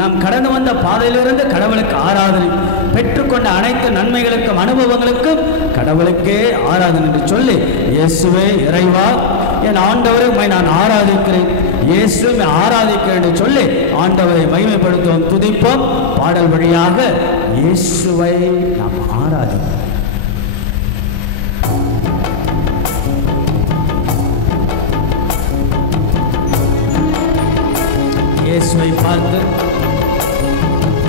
நாம் கடந்து வந்த பாதையிலிருந்து கடவுளுக்கு ஆராதனை, பெற்றுக்கொண்ட அனைத்து நன்மைகளுக்கும் அனுபவங்களுக்கும் கடவுளுக்கே ஆராதனை என்று சொல்லி, இயேசுவே இறைவா, என் ஆண்டவரை உம்மை நான் ஆராதிக்கிறேன், இயேசுவை ஆராதிக்கிறேன் என்று சொல்லி ஆண்டவரை மகிமைப்படுத்துவோம், துதிப்போம். பாடல் வழியாக இயேசுவை நாம் ஆராதிப்போம். இயேசுவை பார்த்து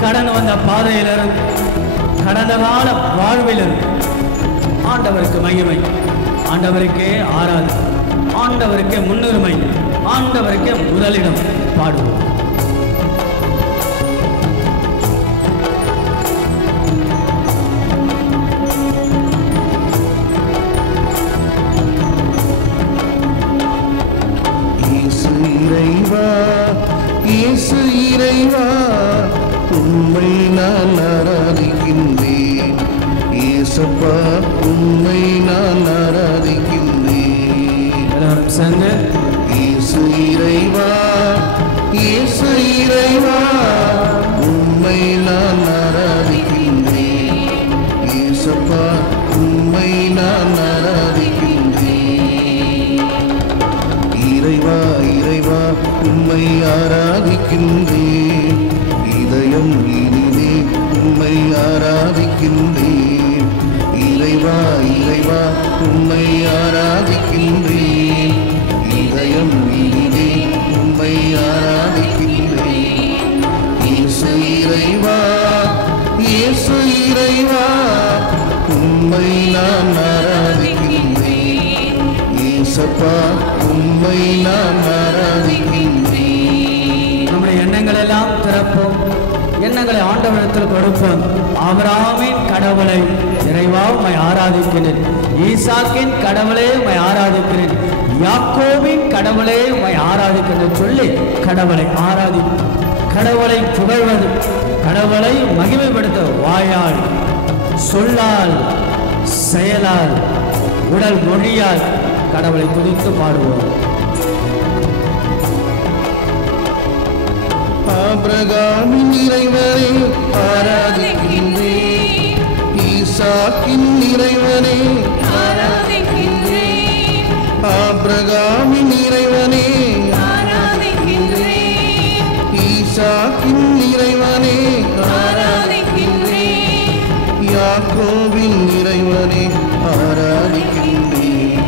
கடந்து வந்த பாதையிலிருந்து, கடந்த கால வாழ்விலிருந்து ஆண்டவருக்கு மகிமை, ஆண்டவருக்கே ஆராதனை, ஆண்டவருக்கே முன்னுரிமை, ஆண்டவருக்கே முதலிடம் பாடுவோம். இயேசு இறைவா, உம்மை நான் ஆராதிக்கின்றேன். இயேசு இயேசப்பா உம்மை நான் ஆராதிக்கின்றேன். எல்லாரும் சேர்ந்து இயேசு இறைவா, இயேசு இறைவா, உம்மை நான் ஆராதிக்கின்றேன். இயேசப்பா உம்மை நான் ஆராதிக்கின்றேன். இறைவா இறைவா உம்மை ஆராதிக்கின்றேன். இதயம் இனிதே உம்மை ஆராதிக்கின்றேன். இறைவா இறைவா உம்மை ஆராதிக்கின்றேன். இதயம் இனிதே உம்மை ஆராதிக்கின்றேன். இயேசு இறைவா, இயேசு இறைவா, உம்மை நான் ஆராதிக்கின்றேன். இயேசப்பா உம்மை நான் ஆராதிக்கின்றேன். நம்முடைய எண்ணங்கள் எல்லாம் திறப்போம், எண்ணங்களை ஆண்டவரிடத்தில் கொடுப்போம். ஆபிரகாமின் கடவுளை இறைவா உம்மை ஆராதிக்கிறேன். ஈசாக்கின் கடவுளே உம்மை ஆராதிக்கிறேன். யாக்கோபின் கடவுளே உம்மை ஆராதிக்கிறேன் சொல்லி கடவுளை ஆராதி, கடவுளை புகழ்வது, கடவுளை மகிமைப்படுத்த வாயால், சொல்லால், செயலால், உடல் மொழியால் கடவுளை துதித்து பாடுவோம். ஆபிரகாமின் இறைவனே ஆராதிக்கின்றேன். ஈசாக்கின் இறைவனே ஆராதிக்கின்றேன். ஆபிரகாமின் இறைவனே ஆராதிக்கின்றேன். ஈசாக்கின் இறைவனே ஆராதிக்கின்றேன். யாக்கோபின் இறைவனே ஆராதிக்கின்றேன்.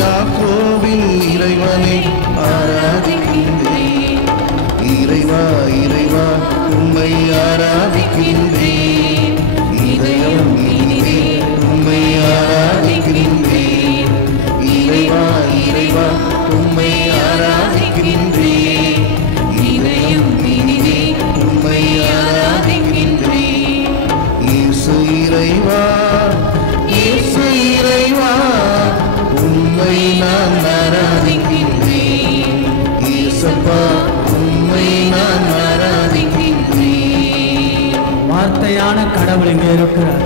யாக்கோபின் இறைவனே ஆராதிக்கின்றேன். இறைவா இறைவா உம்மை ஆராதிக்கின்றேன். இதயம் இனிதே உம்மை ஆராதிக்கின்றேன். இறைவா இறைவா உம்மை ஆராதிக்கின்றேன். இதயம் இனிதே உம்மை ஆராதிக்கின்றேன். இயேசு இறைவா, இயேசு இறைவா, உம்மை நான் ஆராதிக்கின்றேன். இயேசப்பா உம்மை நான் ஆராதிக்கின்றேன். வார்த்தையான கடவுள் இங்கே இருக்கிறார்.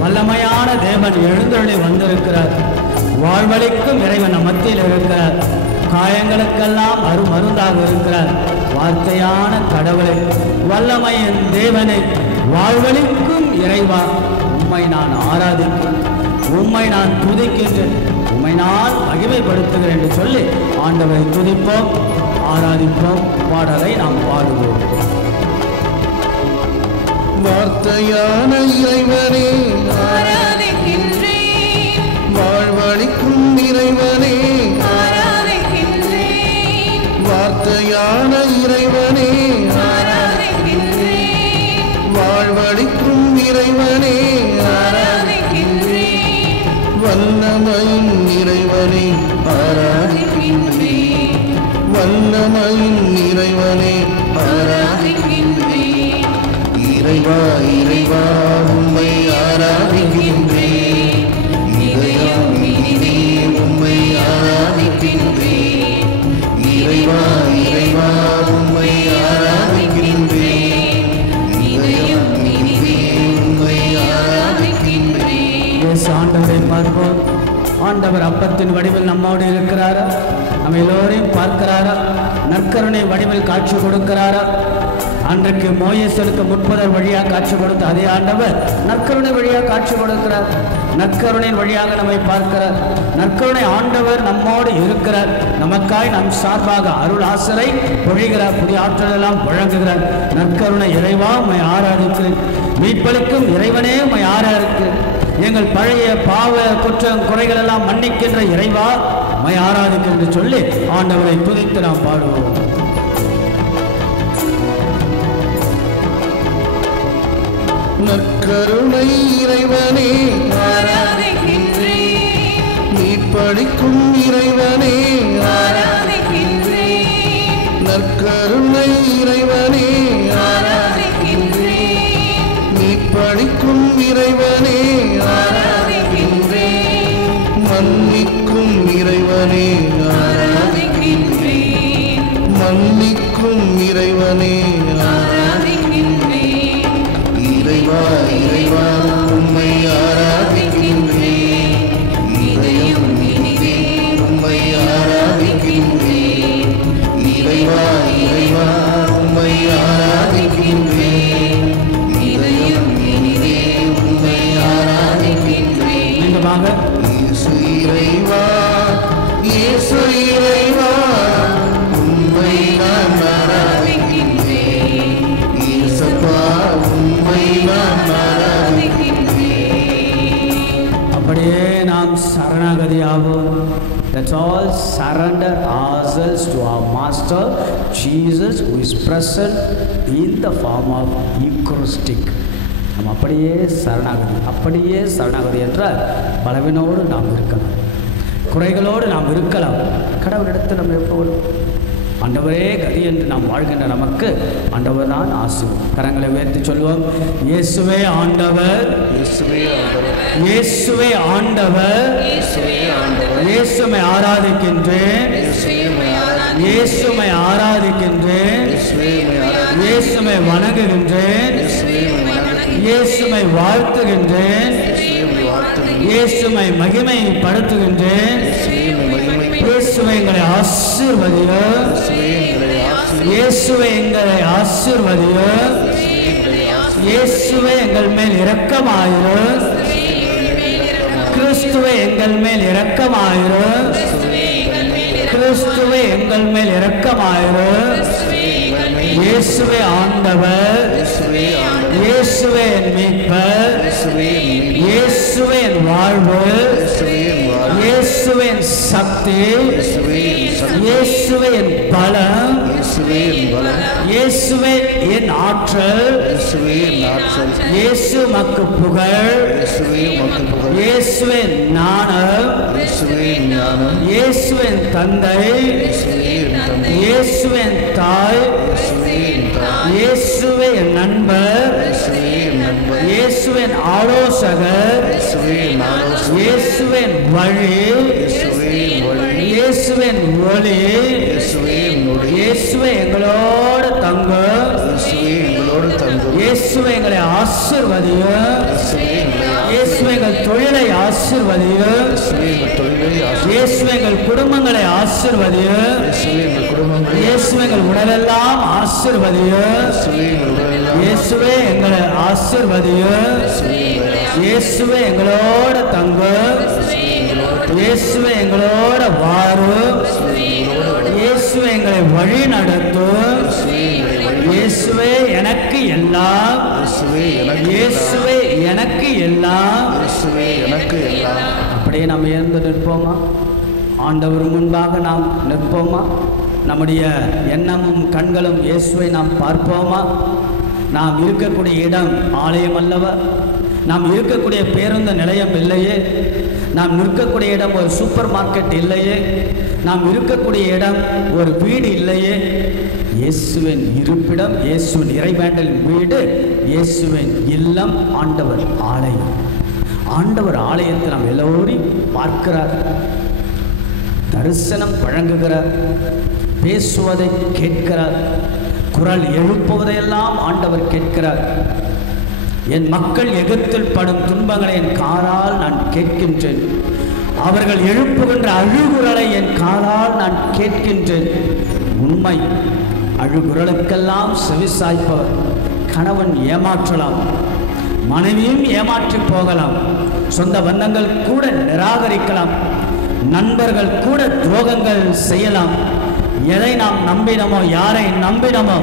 வல்லமையான தேவன் எழுந்தருளி வந்திருக்கிறார். வாழ்வளிக்கும் இறைவன் நம் மத்தியில் இருக்கிறார். காயங்களுக்கெல்லாம் மருந்தாக இருக்கிறார். வார்த்தையான கடவுளை, வல்லமையின் தேவனை, வாழ்வளிக்கும் இறைவா உம்மை நான் ஆராதிக்கிறேன், உம்மை நான் துதிக்கின்றேன், உம்மை நான் மகிமைப்படுத்துகிறேன் என்று சொல்லி ஆண்டவரை துதிப்போம், ஆராதிப்போம். பாடலை நாம் பாடுவோம். வார்த்தையான இறைவனே ஆராதிக்கின்றேன். வாழ்வளிக்கும் இறைவனே ஆராதிக்கின்றேன். வார்த்தையான இறைவனே ஆராதிக்கின்றேன். வாழ்வளிக்கும் இறைவனே ஆராதிக்கின்றேன். வல்லமையின் இறைவனே ஆராதிக்கின்றேன். வல்லமையின் இறைவனே ஆராதிக்கின்றேன். இறைவா இறைவா உம்மை ஆராதிக்கின்றேன். இதயம் இனிதே உம்மை ஆராதிக்கின்றேன். இறைவா இறைவா உம்மை ஆராதிக்கின்றேன். இதயம் இனிதே உம்மை ஆராதிக்கின்றேன். இயேசு ஆண்டவரை பார்ப்போம். ஆண்டவர் அப்பத்தின் வடிவில் நம்மோடு இருக்கிறாரா? நம்ம எல்லோரையும் பார்க்கிறாரா? நற்கருணை வடிவில் காட்சி கொடுக்கிறாரா? அன்றைக்கு மோசேசுக்கு முற்பதர் வழியாக காட்சி கொடுத்த அதே ஆண்டவர் நற்கருணை வழியாக காட்சி கொடுக்கிறார். நற்கருணையின் வழியாக நம்மை பார்க்கிறார். நற்கருணை ஆண்டவர் நம்மோடு இருக்கிறார். நமக்காய் நம் சார்பாக அருள் ஆசரை பொழிகிறார். புதிய ஆற்றலெல்லாம் வழங்குகிறார். நற்கருணை இறைவா உம்மை ஆராதிக்கிறேன். மீட்பளிக்கும் இறைவனே உம்மை ஆராதிக்கிறேன். எங்கள் பழைய பாவ குற்றம் குறைகள் எல்லாம் மன்னிக்கின்ற இறைவா உம்மை ஆராதிக்கிறேன் என்று சொல்லி ஆண்டவரை துதித்து நாம் பாடுவோம். நற்கருணை இறைவனே ஆராதிக்கின்றேன். மீட்பளிக்கும் இறைவனே ஆராதிக்கின்றேன். நற்கருணை இறைவனே ஆராதிக்கின்றேன். மீட்பளிக்கும் இறைவனே ஆராதிக்கின்றேன். மன்னிக்கும் இறைவனே ஆராதிக்கின்றேன். மன்னிக்கும் இறைவனே ஆராதிக்கின்றேன். இறைவா இறைவா உம்மை ஆராதிக்கின்றேன். ourselves to our Master Jesus, who is present in the form of Eucharistic. நாம் அப்படியே சரணாகதி என்ற பலவினோடு நாம் இருக்கலாம், குறைகளோடு நாம் இருக்கலாம். கடவுளிடத்தில் நம்ம எப்போது ஆண்டவரே கதி என்று நாம் வாழ்கின்ற நமக்கு ஆண்டவர் தான் ஆசீர்வாதம். கரங்களை உயர்த்தி சொல்வோம், இயேசுவே ஆண்டவர், இயேசுவே ஆண்டவர், இயேசுவை ஆராதிக்கின்றேன், இயேசுவை ஆராதிக்கின்றேன், இயேசுவை வணங்குகின்றேன், இயேசுவை வாழ்த்துகின்றேன், இயேசுவை மகிமைப்படுத்துகின்றேன். இயேசுவை எங்களை ஆசீர்வதிய, இயேசுவை எங்களை ஆசீர்வதிய, இயேசுவை எங்கள் மேல் இரக்கமாயிரு, கிறிஸ்துவை எங்கள் மேல் இரக்கமாயிரு, கிறிஸ்துவை எங்கள் மேல் இரக்கமாயிரு. இயேசுவே ஆண்டவர், இயேசுவே என் மீட்பர், இயேசுவே என் வாழ்வு, இயேசுவே என் சக்தி, இயேசுவே என் பலம், இயேசுவே என் ஆற்றல், இயேசு மக்கு புகழ், இயேசுவே ஞானம், இயேசுவே தந்தை, இயேசுவே தாய், இயேசுவே என் நண்பர், இயேசுவே ஆலோசகர், இயேசுவே வழி, இயேசுவே ஒளி, இயேசுவே எங்களோடு தங்க, இயேசுவே எங்களை ஆசீர்வதிய, இயேசுவே எங்கள் தொழிலை ஆசீர்வதிய, இயேசுவே எங்கள் குடும்பங்களை ஆசீர்வதிய, இயேசுவே எங்கள் உடலெல்லாம் ஆசீர்வதிய, இயேசுவே எங்களை ஆசீர்வதிய, இயேசுவே எங்களோட தங்க, இயேசுவே எங்களோட வாரு, இயேசுவே எங்களை வழி நடத்து, இயேசுவே எனக்கு எல்லாம், இயேசுவே எனக்கு எல்லாம். அப்படியே நாம் எழுந்து நிற்போமா? ஆண்டவர் முன்பாக நாம் நிற்போமா? நம்முடைய எண்ணமும் கண்களும் இயேசுவை நாம் பார்ப்போமா? நாம் இருக்கக்கூடிய இடம் ஆலயம் அல்லவா? நாம் இருக்கக்கூடிய பேருந்து நிலையம் இல்லையே, நாம் இருக்கக்கூடிய இடம் ஒரு சூப்பர் மார்க்கெட் இல்லையே, நாம் இருக்கக்கூடிய இடம் ஒரு வீடு இல்லையே. இயேசுவின் இருப்பிடம், இயேசுவின் இறைவேண்டலின் வீடு, இயேசுவின் இல்லம், ஆண்டவர் ஆலயம். ஆண்டவர் ஆலயத்தை நாம் எல்லோரையும் பார்க்கிறார், தரிசனம் வழங்குகிறார், பேசுவதை கேட்கிறார், குரல் எழுப்புவதையெல்லாம் ஆண்டவர் கேட்கிறார். என் மக்கள் எகிப்தில் படும் துன்பங்களை என் காதால் நான் கேட்கின்றேன், அவர்கள் எழுப்புகின்ற அழுகுரலை என் காதால் நான் கேட்கின்றேன். உண்மை, அழுகுரலுக்கெல்லாம் செவிசாய்ப்பவர். கணவன் ஏமாற்றலாம், மனைவியும் ஏமாற்றி போகலாம், சொந்த பந்தங்கள் கூட நிராகரிக்கலாம், நண்பர்கள் கூட துரோகங்கள் செய்யலாம். எதை நாம் நம்பினமோ, யாரை நம்பினமோ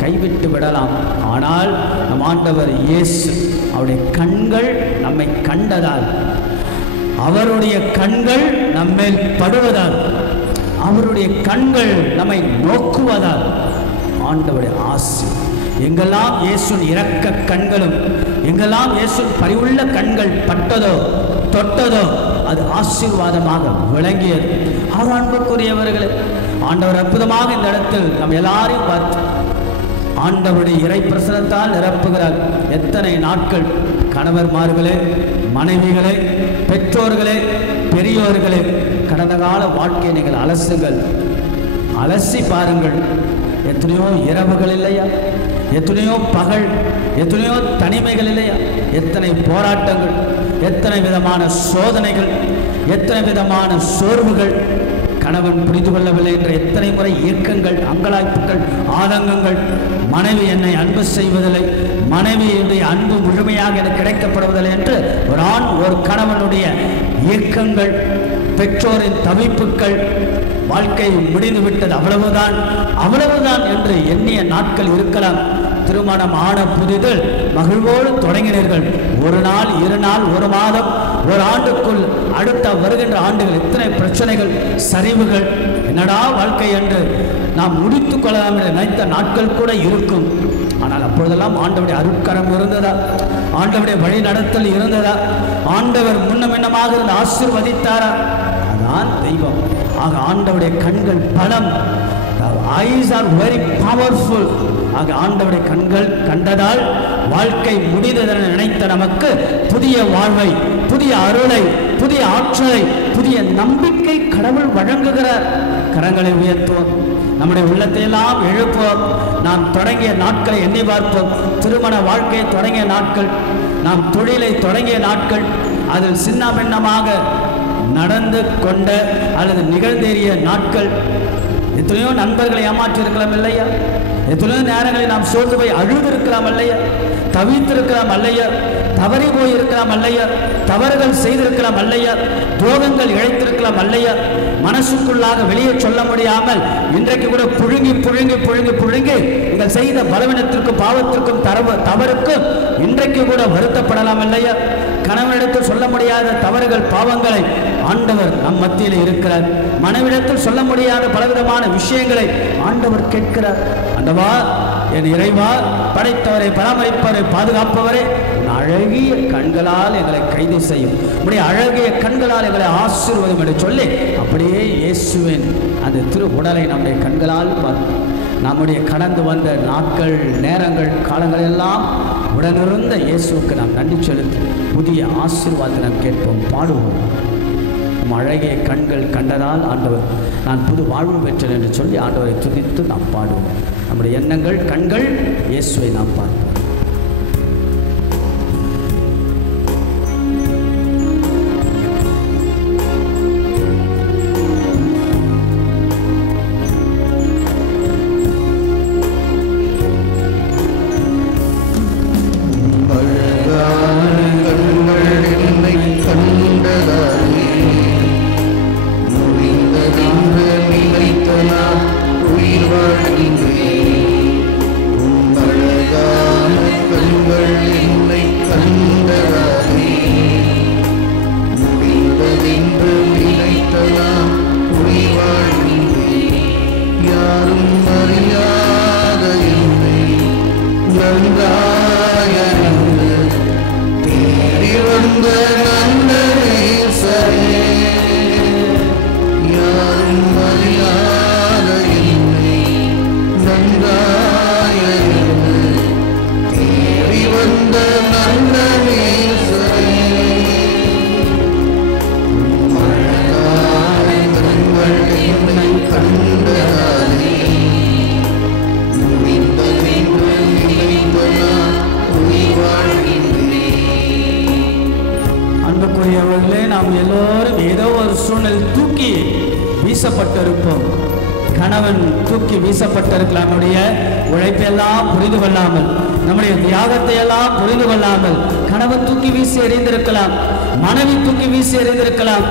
கைவிட்டு விடலாம். ஆனால் நம் ஆண்டவர் இயேசு, அவருடைய கண்கள் நம்மை கண்டதால், அவருடைய கண்கள் நம்மேல் படுவதால், அவருடைய கண்கள் நம்மை நோக்குவதால், ஆண்டவருடைய ஆசி எங்கெல்லாம் இயேசுவின் இரக்க கண்களும், எங்கெல்லாம் இயேசுவின் பரிவுள்ள கண்கள் பட்டதோ தொட்டதோ அது ஆசீர்வாதமாக விளங்கியது. அன்புக்குரியவர்களே, ஆண்டவர் அற்புதமாக இந்த இடத்தில் நம்ம எல்லாரையும் பார்த்து ஆண்டவருடைய இறை பிரசனத்தால் நிரப்புகிறார். எத்தனை நாட்கள் கணவர்மார்களே, மனைவிகளே, பெற்றோர்களே, பெரியோர்களே, கடந்த கால வாழ்க்கையை நீங்கள் அலசுங்கள், அலசி பாருங்கள். எத்தனையோ இரவுகள் இல்லையா, எத்தனையோ பகல், எத்தனையோ தனிமைகள் இல்லையா, எத்தனை போராட்டங்கள், எத்தனை விதமான சோதனைகள், எத்தனை விதமான சோர்வுகள், கணவன் புரிந்து கொள்ளவில்லை என்ற எத்தனை முறை இயக்கங்கள், அங்கலாய்ப்புகள், ஆதங்கங்கள், மனைவி என்னை அன்பு செய்வதில்லை, மனைவியுடைய அன்பு முழுமையாக எனக்கு கிடைக்கப்படுவதில்லை என்று ஒரு ஆண் ஒரு கணவனுடைய இயக்கங்கள், பெற்றோரின் தவிப்புகள், வாழ்க்கை முடிந்துவிட்டது, அவ்வளவுதான் அவ்வளவுதான் என்று எண்ணிய நாட்கள் இருக்கலாம். திருமணம் ஆன புதிதில் மகிழ்வோடு தொடங்கினீர்கள், ஒரு நாள், 2 நாள், 1 மாதம், 1 ஆண்டுக்குள் அடுத்த வருகின்ற ஆண்டுகள் எத்தனை பிரச்சனைகள், சரிவுகள், என்னடா வாழ்க்கை என்று நாம் முடித்துக் கொள்ளலாம் என்று நினைத்த நாட்கள் கூட இருக்கும். ஆனால் அப்பொழுதெல்லாம் ஆண்டவருடைய அருட்கரம் இருந்ததா? ஆண்டவருடைய வழி நடத்தல் இருந்ததா? ஆண்டவர் முன்னமென்னமாக இருந்து ஆசீர்வதித்தாரா? அதான் தெய்வம். ஆக ஆண்டவருடைய கண்கள் பலம். Eyes are very powerful. ஆக ஆண்டவருடைய கண்கள் கண்டதால் வாழ்க்கை முடிந்ததென நினைத்த நமக்கு புதிய வாழ்வை, புதிய அருளை, புதிய ஆற்றலை, புதிய நம்பிக்கை கடவுள் வழங்குகிறார். கரங்களை உயர்த்துவோம், நம்முடைய உள்ளத்தை எல்லாம் எழுப்புவோம். நாம் தொடங்கிய நாட்களை எண்ணி பார்ப்போம். திருமண வாழ்க்கையை தொடங்கிய நாட்கள், நாம் தொழிலை தொடங்கிய நாட்கள், அதில் சின்ன பின்னமாக நடந்து கொண்ட அல்லது நிகழ்ந்தேறிய நாட்கள். எத்தனையோ நண்பர்களை ஏமாற்றி இருக்கலாம் இல்லையா? எத்தனையோ நேரங்களில் நாம் சோர்ந்து போய் அழுது இருக்கலாம் அல்லையா? தவித்திருக்கலாம் அல்லையா? தவறி போயிருக்கலாம் அல்லையா? தவறுகள் செய்திருக்கலாம் அல்லையா? துரோகங்கள் இழைத்திருக்கலாம் அல்லையா? மனசுக்குள்ளாக வெளியே சொல்ல முடியாமல் இன்றைக்கு கூட புழுங்கி புழுங்கி புழுங்கி புழுங்கி நீங்கள் செய்த பலவீனத்திற்கும் பாவத்திற்கும் தவறுக்கும் இன்றைக்கு கூட வருத்தப்படலாம் அல்லையா? கணவனிடத்தில் சொல்ல முடியாத தவறுகள், பாவங்களை ஆண்டவர் நம் மத்தியில் இருக்கிறார். மனைவிடத்தில் சொல்ல முடியாத பலவிதமான விஷயங்களை ஆண்டவர் கேட்கிறார். ஆண்டவா, என் இறைவா, படைத்தவரை, பராமரிப்பவரை, பாதுகாப்பவரே, அழகிய கண்களால் எங்களை கைது செய்யும், உடைய அழகிய கண்களால் எங்களை ஆசீர்வதியும் என்று சொல்லி அப்படியே இயேசுவின் அந்த திரு உடலை நம்முடைய கண்களால் பார்ப்போம். நம்முடைய கடந்து வந்த நாட்கள், நேரங்கள், காலங்கள் எல்லாம் உடனிருந்த இயேசுவுக்கு நாம் நன்றி செலுத்தி புதிய ஆசீர்வாதத்தை நாம் கேட்போம், பாடுவோம். அழகிய கண்கள் கண்டதால் ஆண்டவர் நான் புது வாழ்வு பெற்றேன் என்று சொல்லி ஆண்டவரை துதித்து நாம் பாடுவோம். நம்முடைய எண்ணங்கள், கண்கள் இயேசுவை நாம் பார்ப்போம். நாம் எல்லோரும் ஏதோ ஒரு சூழ்நிலை தூக்கி வீசப்பட்டிருப்போம். கணவன் தூக்கி வீசப்பட்டிருக்கலாம். நம்முடைய உழைப்பெல்லாம் புரிந்து கொள்ளாமல், நம்முடைய தியாகத்தை எல்லாம் புரிந்து கொள்ளாமல் கணவன் தூக்கி வீசி எறிந்திருக்கலாம், மனைவி தூக்கி வீசி எறிந்திருக்கலாம்,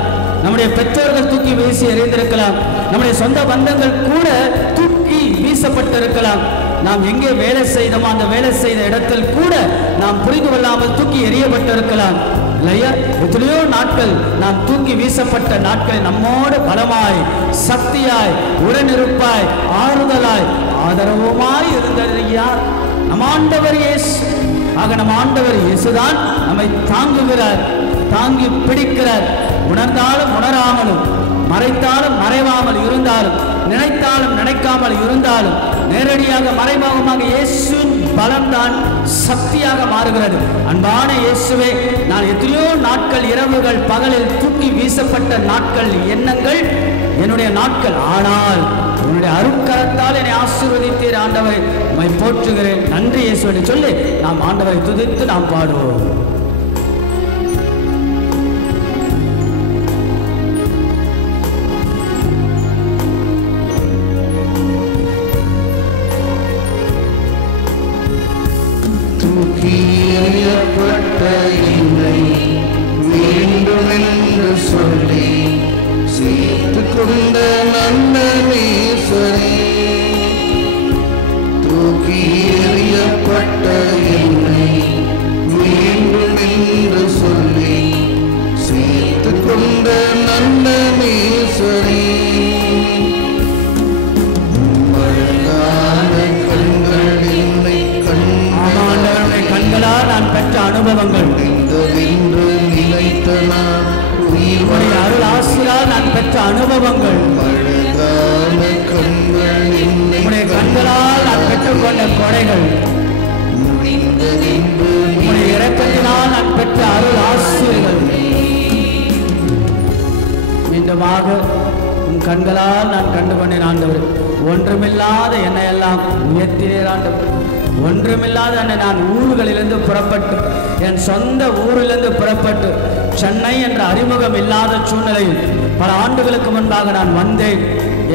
நம்முடைய பெற்றோர்கள் தூக்கி வீசி எறிந்திருக்கலாம், நம்முடைய சொந்த பந்தங்கள் கூட தூக்கி வீசப்பட்டிருக்கலாம். நாம் எங்கே வேலை செய்தோமோ அந்த வேலை செய்த இடத்தில் கூட நாம் புரிந்து கொள்ளாமல் தூக்கி எறியப்பட்டிருக்கலாம் இல்லையா? எத்தனையோ நாட்கள் நாம் தூக்கி வீசப்பட்ட நாட்கள் நம்மோடு பலமாய், சக்தியாய், உடனிருப்பாய், ஆறுதலாய், ஆதரவுமாய் இருந்தது யார்? நம் ஆண்டவர் இயேசு. ஆக நம் ஆண்டவர் இயேசுதான் நம்மை தாங்குகிறார், தாங்கி பிடிக்கிறார். உணர்ந்தாலும் உணராமலும், மறைத்தாலும் மறைவாமல் இருந்தாலும், நினைத்தாலும் நினைக்காமல் இருந்தாலும், நேரடியாக மறைமுகமாக இயேசுவின் பலம்தான் சக்தியாக மாறுகிறது. அன்பான இயேசுவே, நான் எத்தனையோ நாட்கள், இரவுகள், பகலில் தூக்கி வீசப்பட்ட நாட்கள், எண்ணங்கள் என்னுடைய நாட்கள். ஆனால் உன்னுடைய அருட்கரத்தால் என்னை ஆசீர்வதித்தீர் ஆண்டவரை, உம்மை போற்றுகிறேன், நன்றி இயேசு என்று சொல்லி நாம் ஆண்டவரை துதித்து நாம் பாடுவோம். எறியப்பட்ட என்னை மீண்டும் என்று சொல்லி சேர்த்து கொண்ட நல்ல நேசரே, தூக்கி எறியப்பட்ட என்னை மீண்டும் என்று சொல்லி சேர்த்து கொண்ட நல்ல நேசரே, அழகான கண்கள் என்னை ஆண்டவருடைய கண்களால் நான் பெற்ற அனுபவங்கள், கண்டென்று நினைத்த நான் உம்முடைய அருள் ஆசிரால் நான் பெற்ற அனுபவங்கள், அழகான கண்கள் என்னை உம்முடைய கண்களால் நான் பெற்றுக்கொண்ட கொடைகள், முடிந்ததென்று உம்முடைய இரக்கத்தினால் நான் பெற்ற அருள் ஆசிரியர்கள், மீண்டுமாக உன் கண்களால் நான் கண்டு கொண்டேன் ஆண்டவர். ஒன்றுமில்லாத என்னை எல்லாம் உயர்த்தினேன் ஆண்டவர். ஒன்றுமில்லாத என்னை நான் ஊர்களிலிருந்து புறப்பட்டு, என் சொந்த ஊரிலிருந்து புறப்பட்டு, சென்னை என்ற அறிமுகம் இல்லாத சூழ்நிலையில் பல ஆண்டுகளுக்கு முன்பாக நான் வந்தேன்.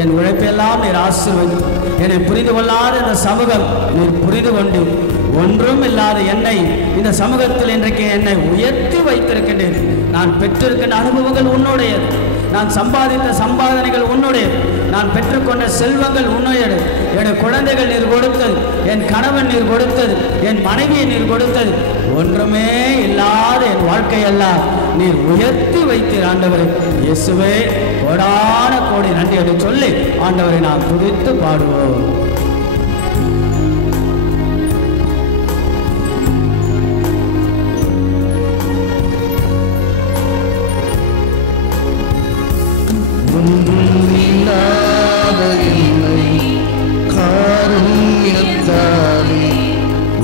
என் உழைப்பெல்லாம் நீர் ஆசீர்வதி, என்னை புரிந்து கொள்ளாத இந்த சமூகம் நீர் புரிந்து கொண்டு, ஒன்றும் இல்லாத என்னை இந்த சமூகத்தில் இன்றைக்கு என்னை உயர்த்தி வைத்திருக்கின்றேன். நான் பெற்றிருக்கின்ற அனுபவங்கள் உன்னுடையது, நான் சம்பாதித்த சம்பாதனைகள் உன்னுடையது, நான் பெற்றுக்கொண்ட செல்வங்கள் உன்னுடையது. என் குழந்தைகள் நீர் கொடுத்தது, என் கணவன் நீர் கொடுத்தது, என் மனைவியை நீர் கொடுத்தது, ஒன்றுமே இல்லாத என் வாழ்க்கையெல்லாம் நீர் உயர்த்தி வைத்தீர் ஆண்டவரே. இயேசுவே, கோடான கோடி நன்றி என்று சொல்லி ஆண்டவரை நாம் துதித்து பாடுவோம்.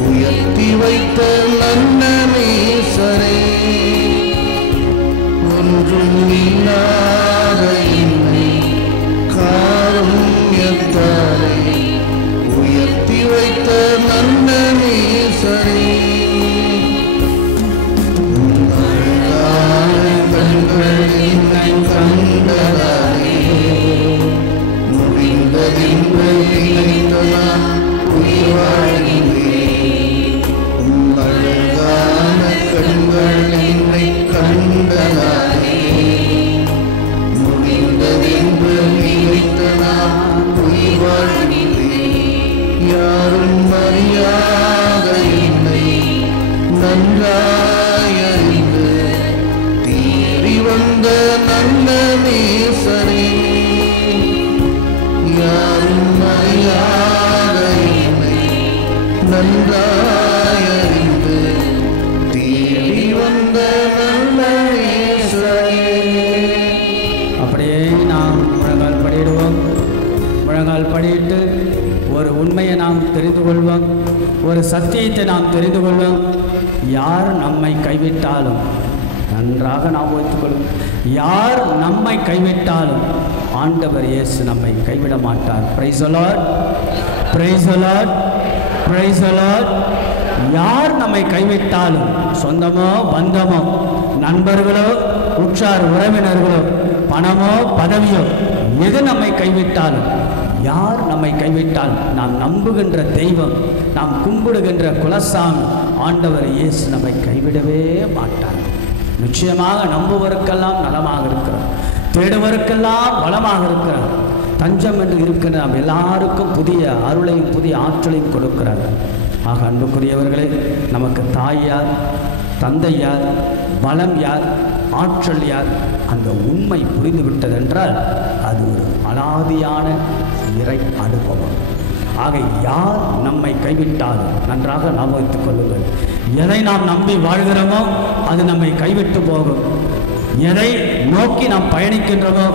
உயர்த்தி வைத்த நல்ல நேசரே, ஒன்றும் இல்லாத என்னை காருண்யத்தாலே உயர்த்தி வைத்த நல்ல நேசரே, அழகான கண்கள் என்னை கண்டதாலே முடிந்ததென்று நினைத்த நான் உயிர் வாழ்கிறேன். அழகான கண்கள் என்னை கண்டதாலே முடிந்ததென்று நினைத்த நான் உயிர் வாழ்கிறேன். யாரும் அறியாத என்னை நன்றாய் அறிந்து தேடி வந்த நல்ல நேசரே, யாரும் அறியாத என்னை நன்றாய் அறிந்து தேடி வந்த நல்ல நேசரே. அப்படியே நாம் முழங்கால் படியிடுவோம். முழங்கால் படியிட்டு ஒரு உண்மையை நாம் தெரிந்து கொள்வோம், ஒரு சத்தியத்தை நாம் தெரிந்து கொள்வோம். யார் நம்மை கைவிட்டாலும், நன்றாக நாம் வைத்துக்கொள்வோம், யார் நம்மை கைவிட்டாலும் ஆண்டவர் இயேசு நம்மை கைவிட மாட்டார். Praise the Lord, praise the Lord, praise the Lord. யார் நம்மை கைவிட்டாலும், சொந்தமோ பந்தமோ நண்பர்களோ உற்றார் உறவினர்களோ பணமோ பதவியோ எது நம்மை கைவிட்டாலும், யார் நம்மை கைவிட்டால் நாம் நம்புகின்ற தெய்வம், நாம் கும்பிடுகின்ற குலசாமி ஆண்டவர் இயேசு நம்மை கைவிடவே மாட்டார். நிச்சயமாக நம்புவருக்கெல்லாம் நலமாக இருக்கிறார், தேடுவருக்கெல்லாம் பலமாக இருக்கிறார். தஞ்சம் என்று இருக்கின்ற நாம் எல்லாருக்கும் புதிய அருளையும் புதிய ஆற்றலையும் கொடுக்கிறார். ஆக அன்புக்குரியவர்களே, நமக்கு தாய் யார், தந்தை யார், பலம் யார், ஆற்றல் யார், அந்த உண்மை புரிந்துவிட்டதென்றால் அது ஒரு அலாதியான இறை அனுபவம். ஆக யார் நம்மை கைவிட்டாலும் நன்றாக ஞாபகம் வைத்துக் கொள்ளுங்கள். எதை நாம் நம்பி வாழ்கிறோமோ அது நம்மை கைவிட்டு போகும். எதை நோக்கி நாம் பயணிக்கின்றோமோ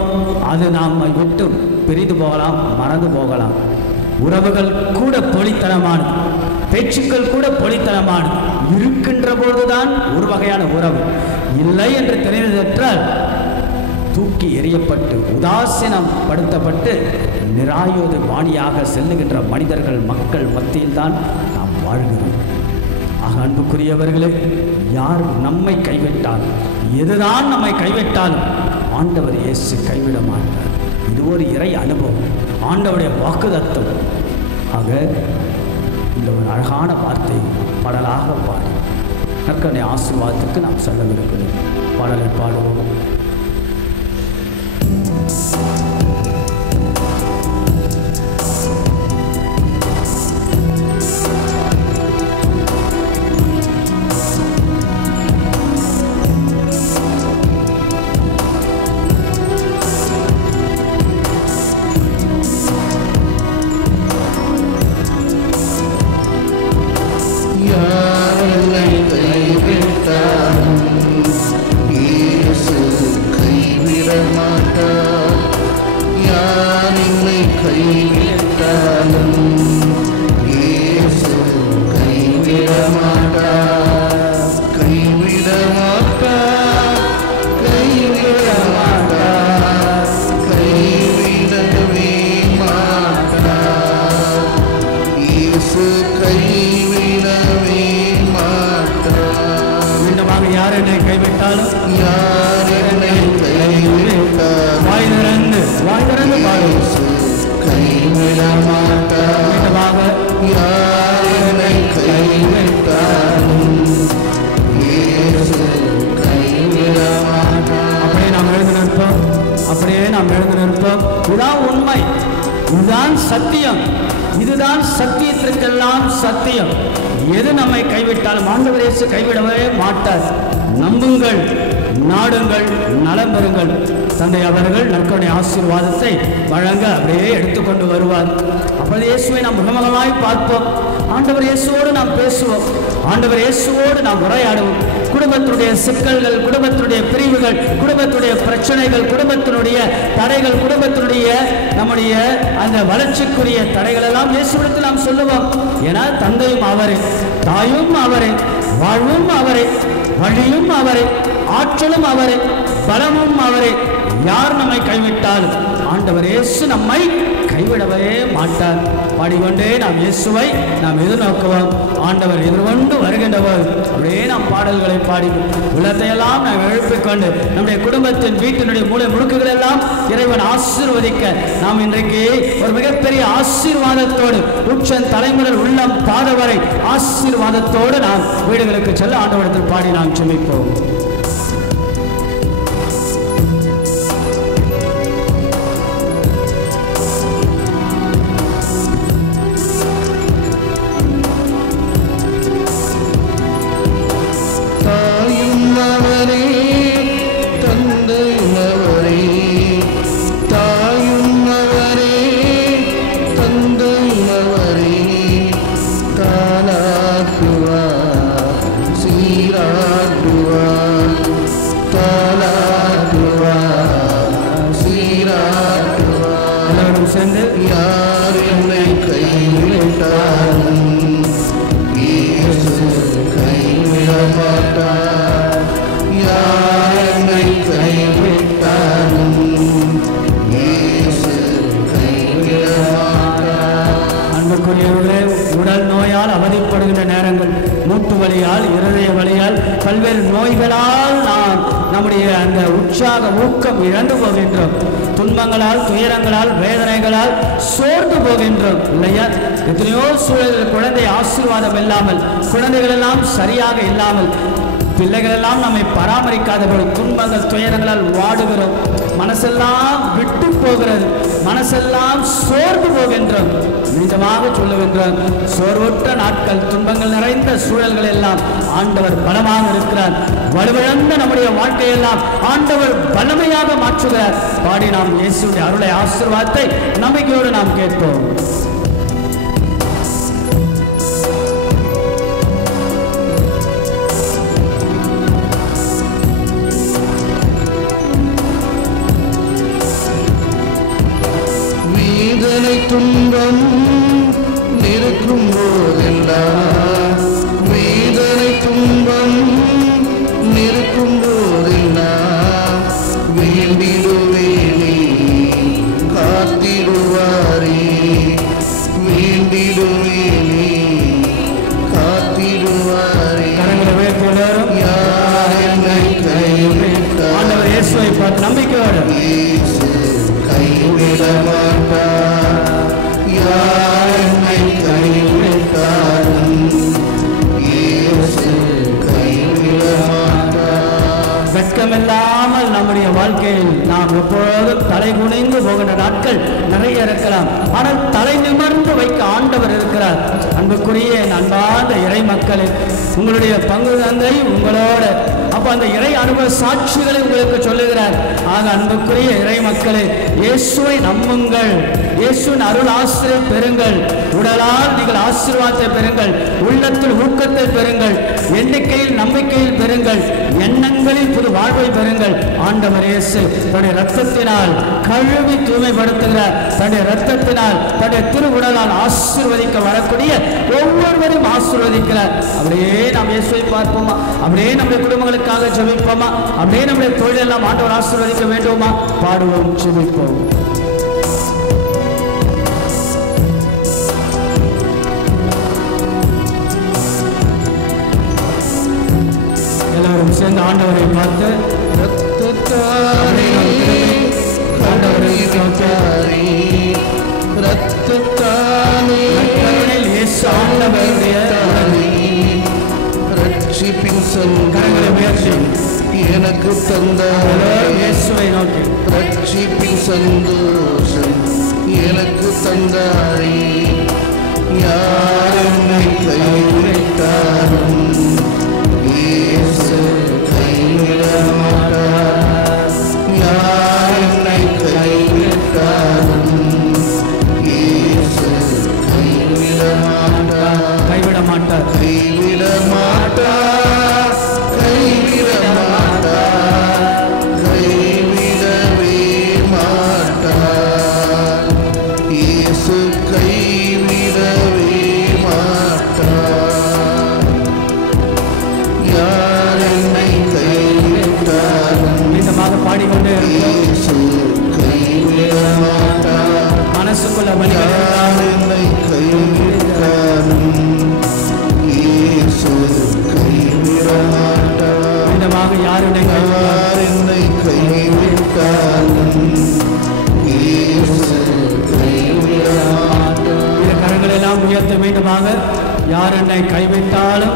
அது நம்மை விட்டு பிரிந்து போகலாம், மறந்து போகலாம். உறவுகள் கூட பொலித்தனமானது, பேச்சுக்கள் கூட பொலித்தனமானது. இருக்கின்ற பொழுதுதான் ஒரு வகையான உறவு, இல்லை என்று தெரிந்ததென்றால் தூக்கி எறியப்பட்டு உதாசீனம் படுத்தப்பட்டு நிராயுத பாணியாக செல்லுகின்ற மனிதர்கள் மக்கள் மத்தியில் தான் நாம் வாழ்கிறோம். ஆக அன்புக்குரியவர்களே, யார் நம்மை கைவிட்டால், எதுதான் நம்மை கைவிட்டாலும் ஆண்டவர் இயேசு கைவிட மாட்டார். இது ஒரு இறை அனுபவம், ஆண்டவருடைய வாக்குதத்தம். ஆக இந்த ஒரு அழகான வார்த்தை பாடலாக பாடி நற்கருணை ஆசீர்வாதத்துக்கு நாம் செல்லவிருக்கிறோம். பாடலை பாடுவோம். கைவிடவே மாட்டார். மீண்டுமாக யார் என்னை கைவிட்டாலும் யார் என்னை கைவிட்டார் வாய் திறந்து பாடும். கைவிட மாட்டார். மீண்டுமாக யார் என்னை கைவிட்டாலும் இயேசு கைவிட மாட்டார். அப்படியே நாம் எழுந்து நிற்போம். இதுதான் உண்மை, இதுதான் சத்தியம், இதுதான் சத்தியத்திற்கெல்லாம் சத்தியம். எது நம்மை கைவிட்டாலும் ஆண்டவர் இயேசு கைவிடவே மாட்டார். நம்புங்கள், நாடுங்கள், நலம் பெறுங்கள். தந்தை அவர்கள் நற்கருணை ஆசீர்வாதத்தை வழங்க அப்படியே எடுத்துக்கொண்டு வருவார். அப்பொழுது இயேசுவை நாம் முகமுகமாய் பார்ப்போம். ஆண்டவர் இயேசுவோடு நாம் பேசுவோம். ஆண்டவர் இயேசுவோடு நாம் உரையாடுவோம். குடும்பத்தினுடைய சிக்கல்கள், குடும்பத்தினுடைய பிரிவுகள், குடும்பத்தினுடைய பிரச்சனைகள், குடும்பத்தினுடைய தடைகள், குடும்பத்தினுடைய நம்முடைய அந்த வளர்ச்சிக்குரிய தடைகள் எல்லாம் இயேசுவிடத்தில் நாம் சொல்லுவோம். ஏன்னா தந்தையும் அவரே, தாயும் அவரே, வாழ்வும் அவரே, வழியும் அவரே, ஆற்றலும் அவரே, பலமும் அவரே. யார் நம்மை கைவிட்டாலும் ஆண்டவர் இயேசு நம்மை கைவிடவே மாட்டார். பாடிக்கொண்டே நாம் இயேசுவை நாம் எதிர்நோக்குவோம். ஆண்டவர் எதிர்கொண்டு வருகின்றவர். அப்படியே நாம் பாடல்களை பாடி உள்ளத்தையெல்லாம் நாம் எழுப்பிக்கொண்டு நம்முடைய குடும்பத்தின் வீட்டினுடைய மூலை முடுக்குகள் எல்லாம் இறைவன் ஆசீர்வதிக்க நாம் இன்றைக்கு ஒரு மிகப்பெரிய ஆசீர்வாதத்தோடு உச்சன் தலைமுறை உள்ளம் பாதவரை ஆசீர்வாதத்தோடு நாம் வீடுகளுக்கு செல்ல ஆண்டவரிடத்தில் பாடி நாம் செபிப்போம். யார் என்னை கைவிட்டாலும் இயேசு கைவிட மாட்டார். யார் என்னை கைவிட்டாலும் இயேசு கைவிட மாட்டார். அன்புக்குரியவர்களே, உடல் நோயால் அவதிப்படுகின்ற நேரங்கள், மூட்டு வலியால், இருதய வலியால், பல்வேறு நோய்களால் நாம் நம்முடைய அந்த உற்சாக ஊக்கம் இழந்து போகின்றோம். துன்பங்களால், துயரங்களால், வேதனைகளால் சோர்ந்து போகின்றோம் இல்லையா? எத்தனையோ சூழலில் குழந்தை ஆசீர்வாதம் இல்லாமல், குழந்தைகள் எல்லாம் சரியாக இல்லாமல், பிள்ளைகள் எல்லாம் நம்மை பராமரிக்காதபோது துன்பங்கள் துயரங்களால் வாடுகிறோம். மனசெல்லாம் விட்டு போகிறது, மனசெல்லாம் சோர்ந்து போகின்றோம். நிஜமாக சொல்லுகின்றோம், சோர்வற்ற நாட்கள், துன்பங்கள் நிறைந்த சூழல்கள் எல்லாம் ஆண்டவர் பலமாக இருக்கிறார். வலுவிழந்த நம்முடைய வாழ்க்கையெல்லாம் ஆண்டவர் வல்லமையாக மாற்றுகிறார். பாடி நாம் இயேசுடைய அருளை ஆசீர்வாதத்தை நம்பிக்கையோடு நாம் கேட்போம். வேதனை துன்பம் நிற்கும் போதெல்லாம், வேதனை துன்பம் நிற்கும் போதெல்லாம் வேண்டிடுவேனே காத்திடுவாரே, வேண்டிடுவேனே காத்திடுவாரே. யார் என்னை கைவிட்டார்? ஆண்டவர் இயேசுவை பார்த்து நம்பிக்கையோடு இயேசு கைவிட மாட்டார். யார் என்னை கைவிட்டாலும் இயேசு கைவிட மாட்டார். வெட்கமில்லாமல் நம்முடைய வாழ்க்கையில் நாம் எப்பொழுதும் தலை குனிந்து போகின்ற நாட்கள் நிறைய இருக்கலாம். ஆனால் தலை நிமிர்ந்து வைக்க ஆண்டவர் இருக்கிறார். அன்புக்குரிய அன்பார்ந்த இறை மக்களே, உங்களுடைய பங்கு தந்தை உங்களோட அப்ப அந்த இறை அனுபவ சாட்சிகளை உங்களுக்கு சொல்லுகிறார். ஆக அன்புக்குரிய இறை மக்களே, இயேசுவை நம்புங்கள், இயேசுவின் அருள் ஆசிரியை பெறுங்கள். உடலால் நீங்கள் ஆசீர்வாதத்தை பெறுங்கள், உள்ளத்தில் ஊக்கத்தை பெறுங்கள், எண்ணிக்கையில் நம்பிக்கையில் பெறுங்கள், எண்ணங்களில் புது வாழ்வை பெறுங்கள். ஆண்டவர் இயேசு தன்னுடைய இரத்தத்தினால் கழுவி தூய்மைப்படுத்துகிறார். தன்னுடைய இரத்தத்தினால் தன்னுடைய திருவுடலால் ஆசீர்வதிக்க வரக்கூடிய ஒவ்வொருவரையும் ஆசீர்வதிக்கிறார். அப்படியே நாம் இயேசுவை பார்ப்போமா? அப்படியே நம்முடைய குடும்பங்களுக்காக ஜெபிப்போமா? அப்படியே நம்முடைய தொழிலெல்லாம் ஆண்டவர் ஆசீர்வதிக்க வேண்டுமா? பாடுவோம், ஜெபிப்போம். கரங்களை உயர்த்தி எனக்கு தந்தாய் இயேசுவை நோக்கி ரட்சிப்பின் சந்தோஷம் எனக்கு தந்தாய் யார் என்னை கைவிட்டாலும் இயேசு கைவிட மாட்டார் யார் என்னை கைவிட்டாலும் இயேசு கைவிட மாட்டார் கைவிட மாட்டார் கைவிட மாட்டார் கைவிட மாட்டார் கைவிடவே மாட்டார் இயேசு கைவிடவே மாட்டார் யார் என்னை கைவிட்டாலும் மீதமாக பாடிக்கொண்டே இயேசு கைவிட மாட்டார் மனசுக்குள்ள வழி யார் என்னை கைவிட்டாலும் இயேசு கைவிட மாட்டார் மீதமாக யாருடைய யார் என்னை கைவிட்டாலும் இயேசு கைவிட மாட்டார் கரங்களை எல்லாம் உயர்த்த மீண்டுமாக யார் என்னை கைவிட்டாலும்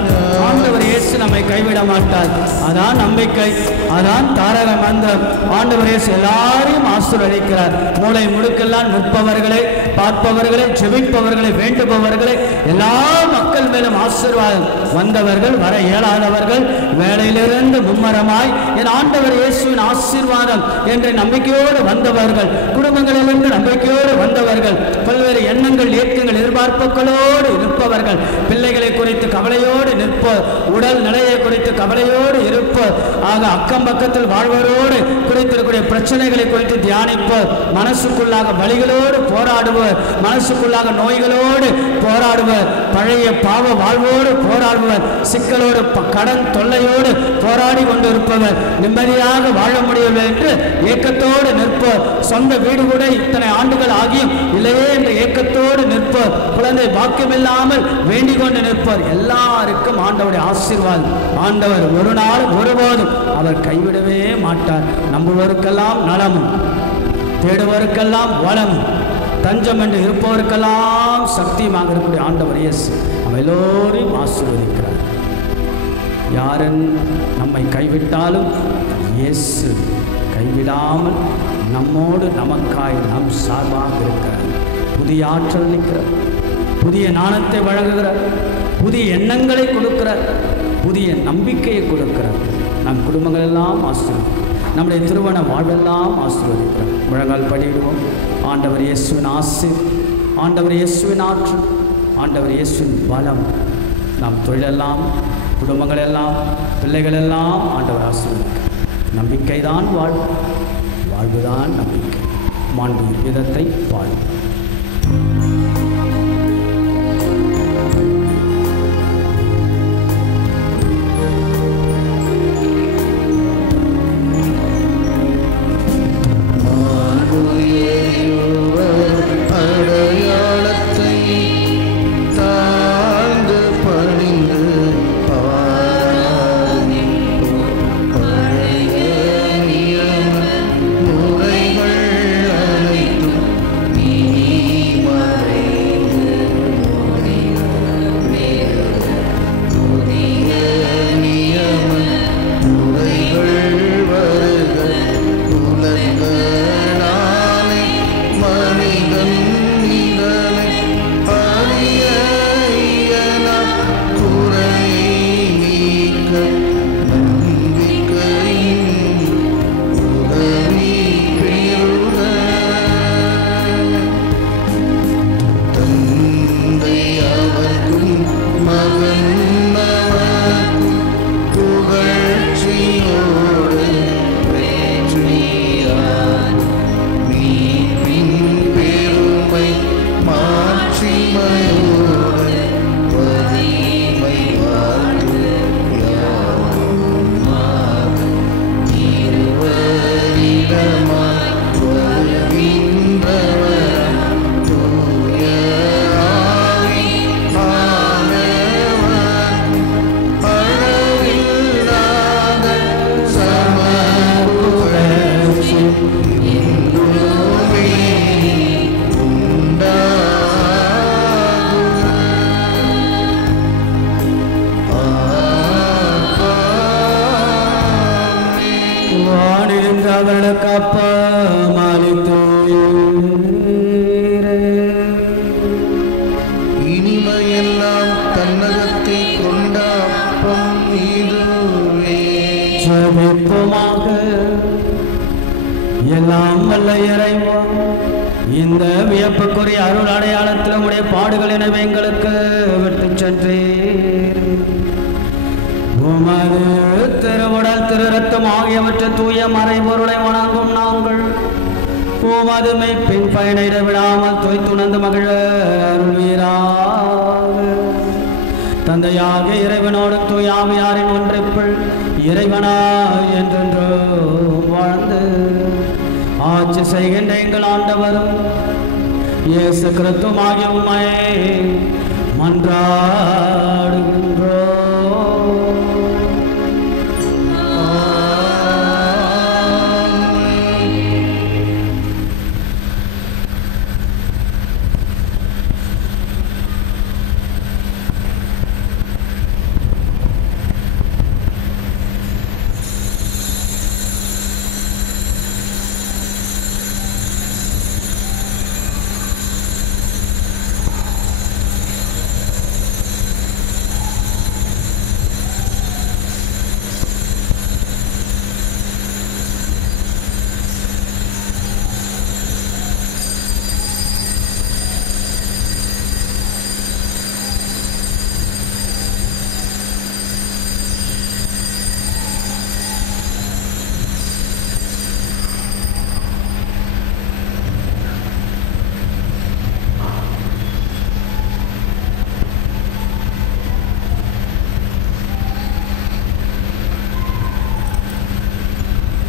ஆண்டவர் இயேசு நம்மை கைவிட மாட்டார். அதான் நம்பிக்கை, அதான் தாரக மந்திரம். ஆண்டவர் இயேசு எல்லாரையும் ஆசீர்வதிக்கிறார். மூளை முடுக்கெல்லாம் நிற்பவர்களை, பார்ப்பவர்களை, ஜெபிப்பவர்களை, வேண்டுபவர்களை எல்லா மக்கள் மேலும் ஆசீர்வாதம். வந்தவர்கள், வர இயலாதவர்கள், வேலையிலிருந்து மும்மரமாய் என் ஆண்டவர் இயேசுவின் ஆசீர்வாதம் என்ற நம்பிக்கையோடு வந்தவர்கள், குடும்பங்களிலிருந்து நம்பிக்கையோடு வந்தவர்கள், பல்வேறு எண்ணங்கள், ஏக்கங்கள், எதிர்பார்ப்புகளோடு இருப்பவர்கள், பிள்ளைகளை குறித்து கவலையோடு நிற்போர், உடல் நிலையை குறித்து கவலையோடு இருப்போர், ஆக அக்கம் பக்கத்தில் வாழ்வரோடு குறித்திருக்கிற பிரச்சனைகளை குறித்து தியானிப்போர், மனசுக்குள்ளாக வலிகளோடு போராடுவர், மனசுக்குள்ளாக நோய்களோடு போராடுவர், பழைய பாவ வாழ்வோடு போராடுவர், சிக்கலோடு கடன் தொல்லையோடு போராடி கொண்டிருப்பவர், நிம்மதியாக வாழ முடியவில்லை என்று ஏக்கத்தோடு நிற்போர், சொந்த வீடு கூட இத்தனை ஆண்டுகள் ஆகியும் இல்லையே என்ற ஏக்கத்தோடு நிற்போர், குழந்தை பாக்கியமில்லாமல் வேண்டிக் கொண்டு நிற்போர். எல்லாருக்கும் ஆண்டவருடைய ஆசீர்வாதம். ஆண்டவர் ஒரு நாள் ஒருபோதும் அவர் கைவிடவே மாட்டார். நம்புவோருக்கெல்லாம் நலமும், தேடுவோருக்கெல்லாம் வளமும், தஞ்சம் என்று இருப்பவருக்கெல்லாம் சக்தியுமாக இருக்கக்கூடிய ஆண்டவர் இயேசு நம்ம எல்லோரையும் ஆசீர்வதிக்கிறார். யாரன் நம்மை கைவிட்டாலும் இயேசு கைவிடாமல் நம்மோடு நமக்காய் நம் சார்பாக இருக்கிறார். புதிய ஆற்றல் நிற்கிறார், புதிய ஞானத்தை வழங்குகிறார், புதிய எண்ணங்களை கொடுக்கிறார், புதிய நம்பிக்கையை கொடுக்கிறார். நம் குடும்பங்கள் எல்லாம் ஆசீர்வதிக்கிறார், நம்முடைய திருமண வாழ்வெல்லாம் ஆசீர்வதிக்கிறார். முழங்கால் படிடுவோம். ஆண்டவர் இயேசுவின் ஆசை, ஆண்டவர் இயேசுவின் ஆற்றல், ஆண்டவர் இயேசுவின் பலம் நம் தொழிலெல்லாம், குடும்பங்கள் எல்லாம், பிள்ளைகள் எல்லாம் ஆண்டவர் ஆசீர்வதிக்கிறார். நம்பிக்கை தான் வாழ்வு, வாழ்வுதான் நம்பிக்கை. மாண்பு விதத்தை பாடும். அடையாளத்தை தாழ்ந்து பணிந்து பழைய நியம முறைகள் அனைத்தும் அவர்களுக்கு அப்பம் அளித்தீரே. இனிமையெல்லாம் தன்னகத்தை கொண்ட அப்பம் இதுவே. ஜெபிப்போமாக. எல்லாம் வல்ல இறைவா, இந்த வியப்புக்குரிய அருள் அடையாளத்தில் உடைய பாடுகள் எனவே எங்களுக்கு விட்டு சென்றீர். உமது திருவுடல் திரு ரத்தம் ஆகியவற்றை தூய மறைபொருளை வணங்கும் நாங்கள் உமது மெய்ப்பின் பயனை விடாமல் தோய்த்துணர்ந்து மகிழ அருள்வீராக. தந்தையாக இறைவனோடு தூயாவியாரின் ஒன்றிற்குள் இறைவனா என்றென்று வாழ்ந்து ஆட்சி செய்கின்ற எங்கள் ஆண்டவரும் இயேசு கிறிஸ்துவாகிய உம்மை மன்றாடுகின்றோம்.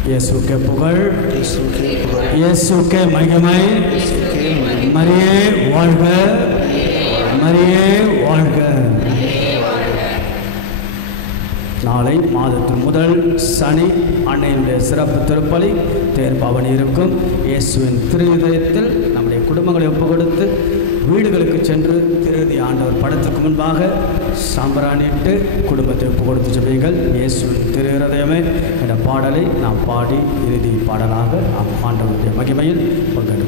இயேசுக்கே புகழ், இயேசுக்கே மகிமை. மரியே வாழ்க, மரியே வாழ்க. நாளை மாதத்தின் முதல் சனி அன்னையினுடைய சிறப்பு திருப்பலி தேர்பாவணி இருக்கும். இயேசுவின் திருஇதயத்தில் நம்முடைய குடும்பங்களை ஒப்புக் கொடுத்து வீடுகளுக்கு சென்று திருதி ஆண்டவர் படத்துக்கு முன்பாக சாம்பிராணிட்டு குடும்பத்தை ஒப்புக் கொடுத்து ஜெபியுங்கள். இயேசுவின் திரு இருதயமே என்ற பாடலை நாம் பாடி இறுதி பாடலாக நாம் ஆண்டவருடைய மகிமையில் பங்கெடுப்போம்.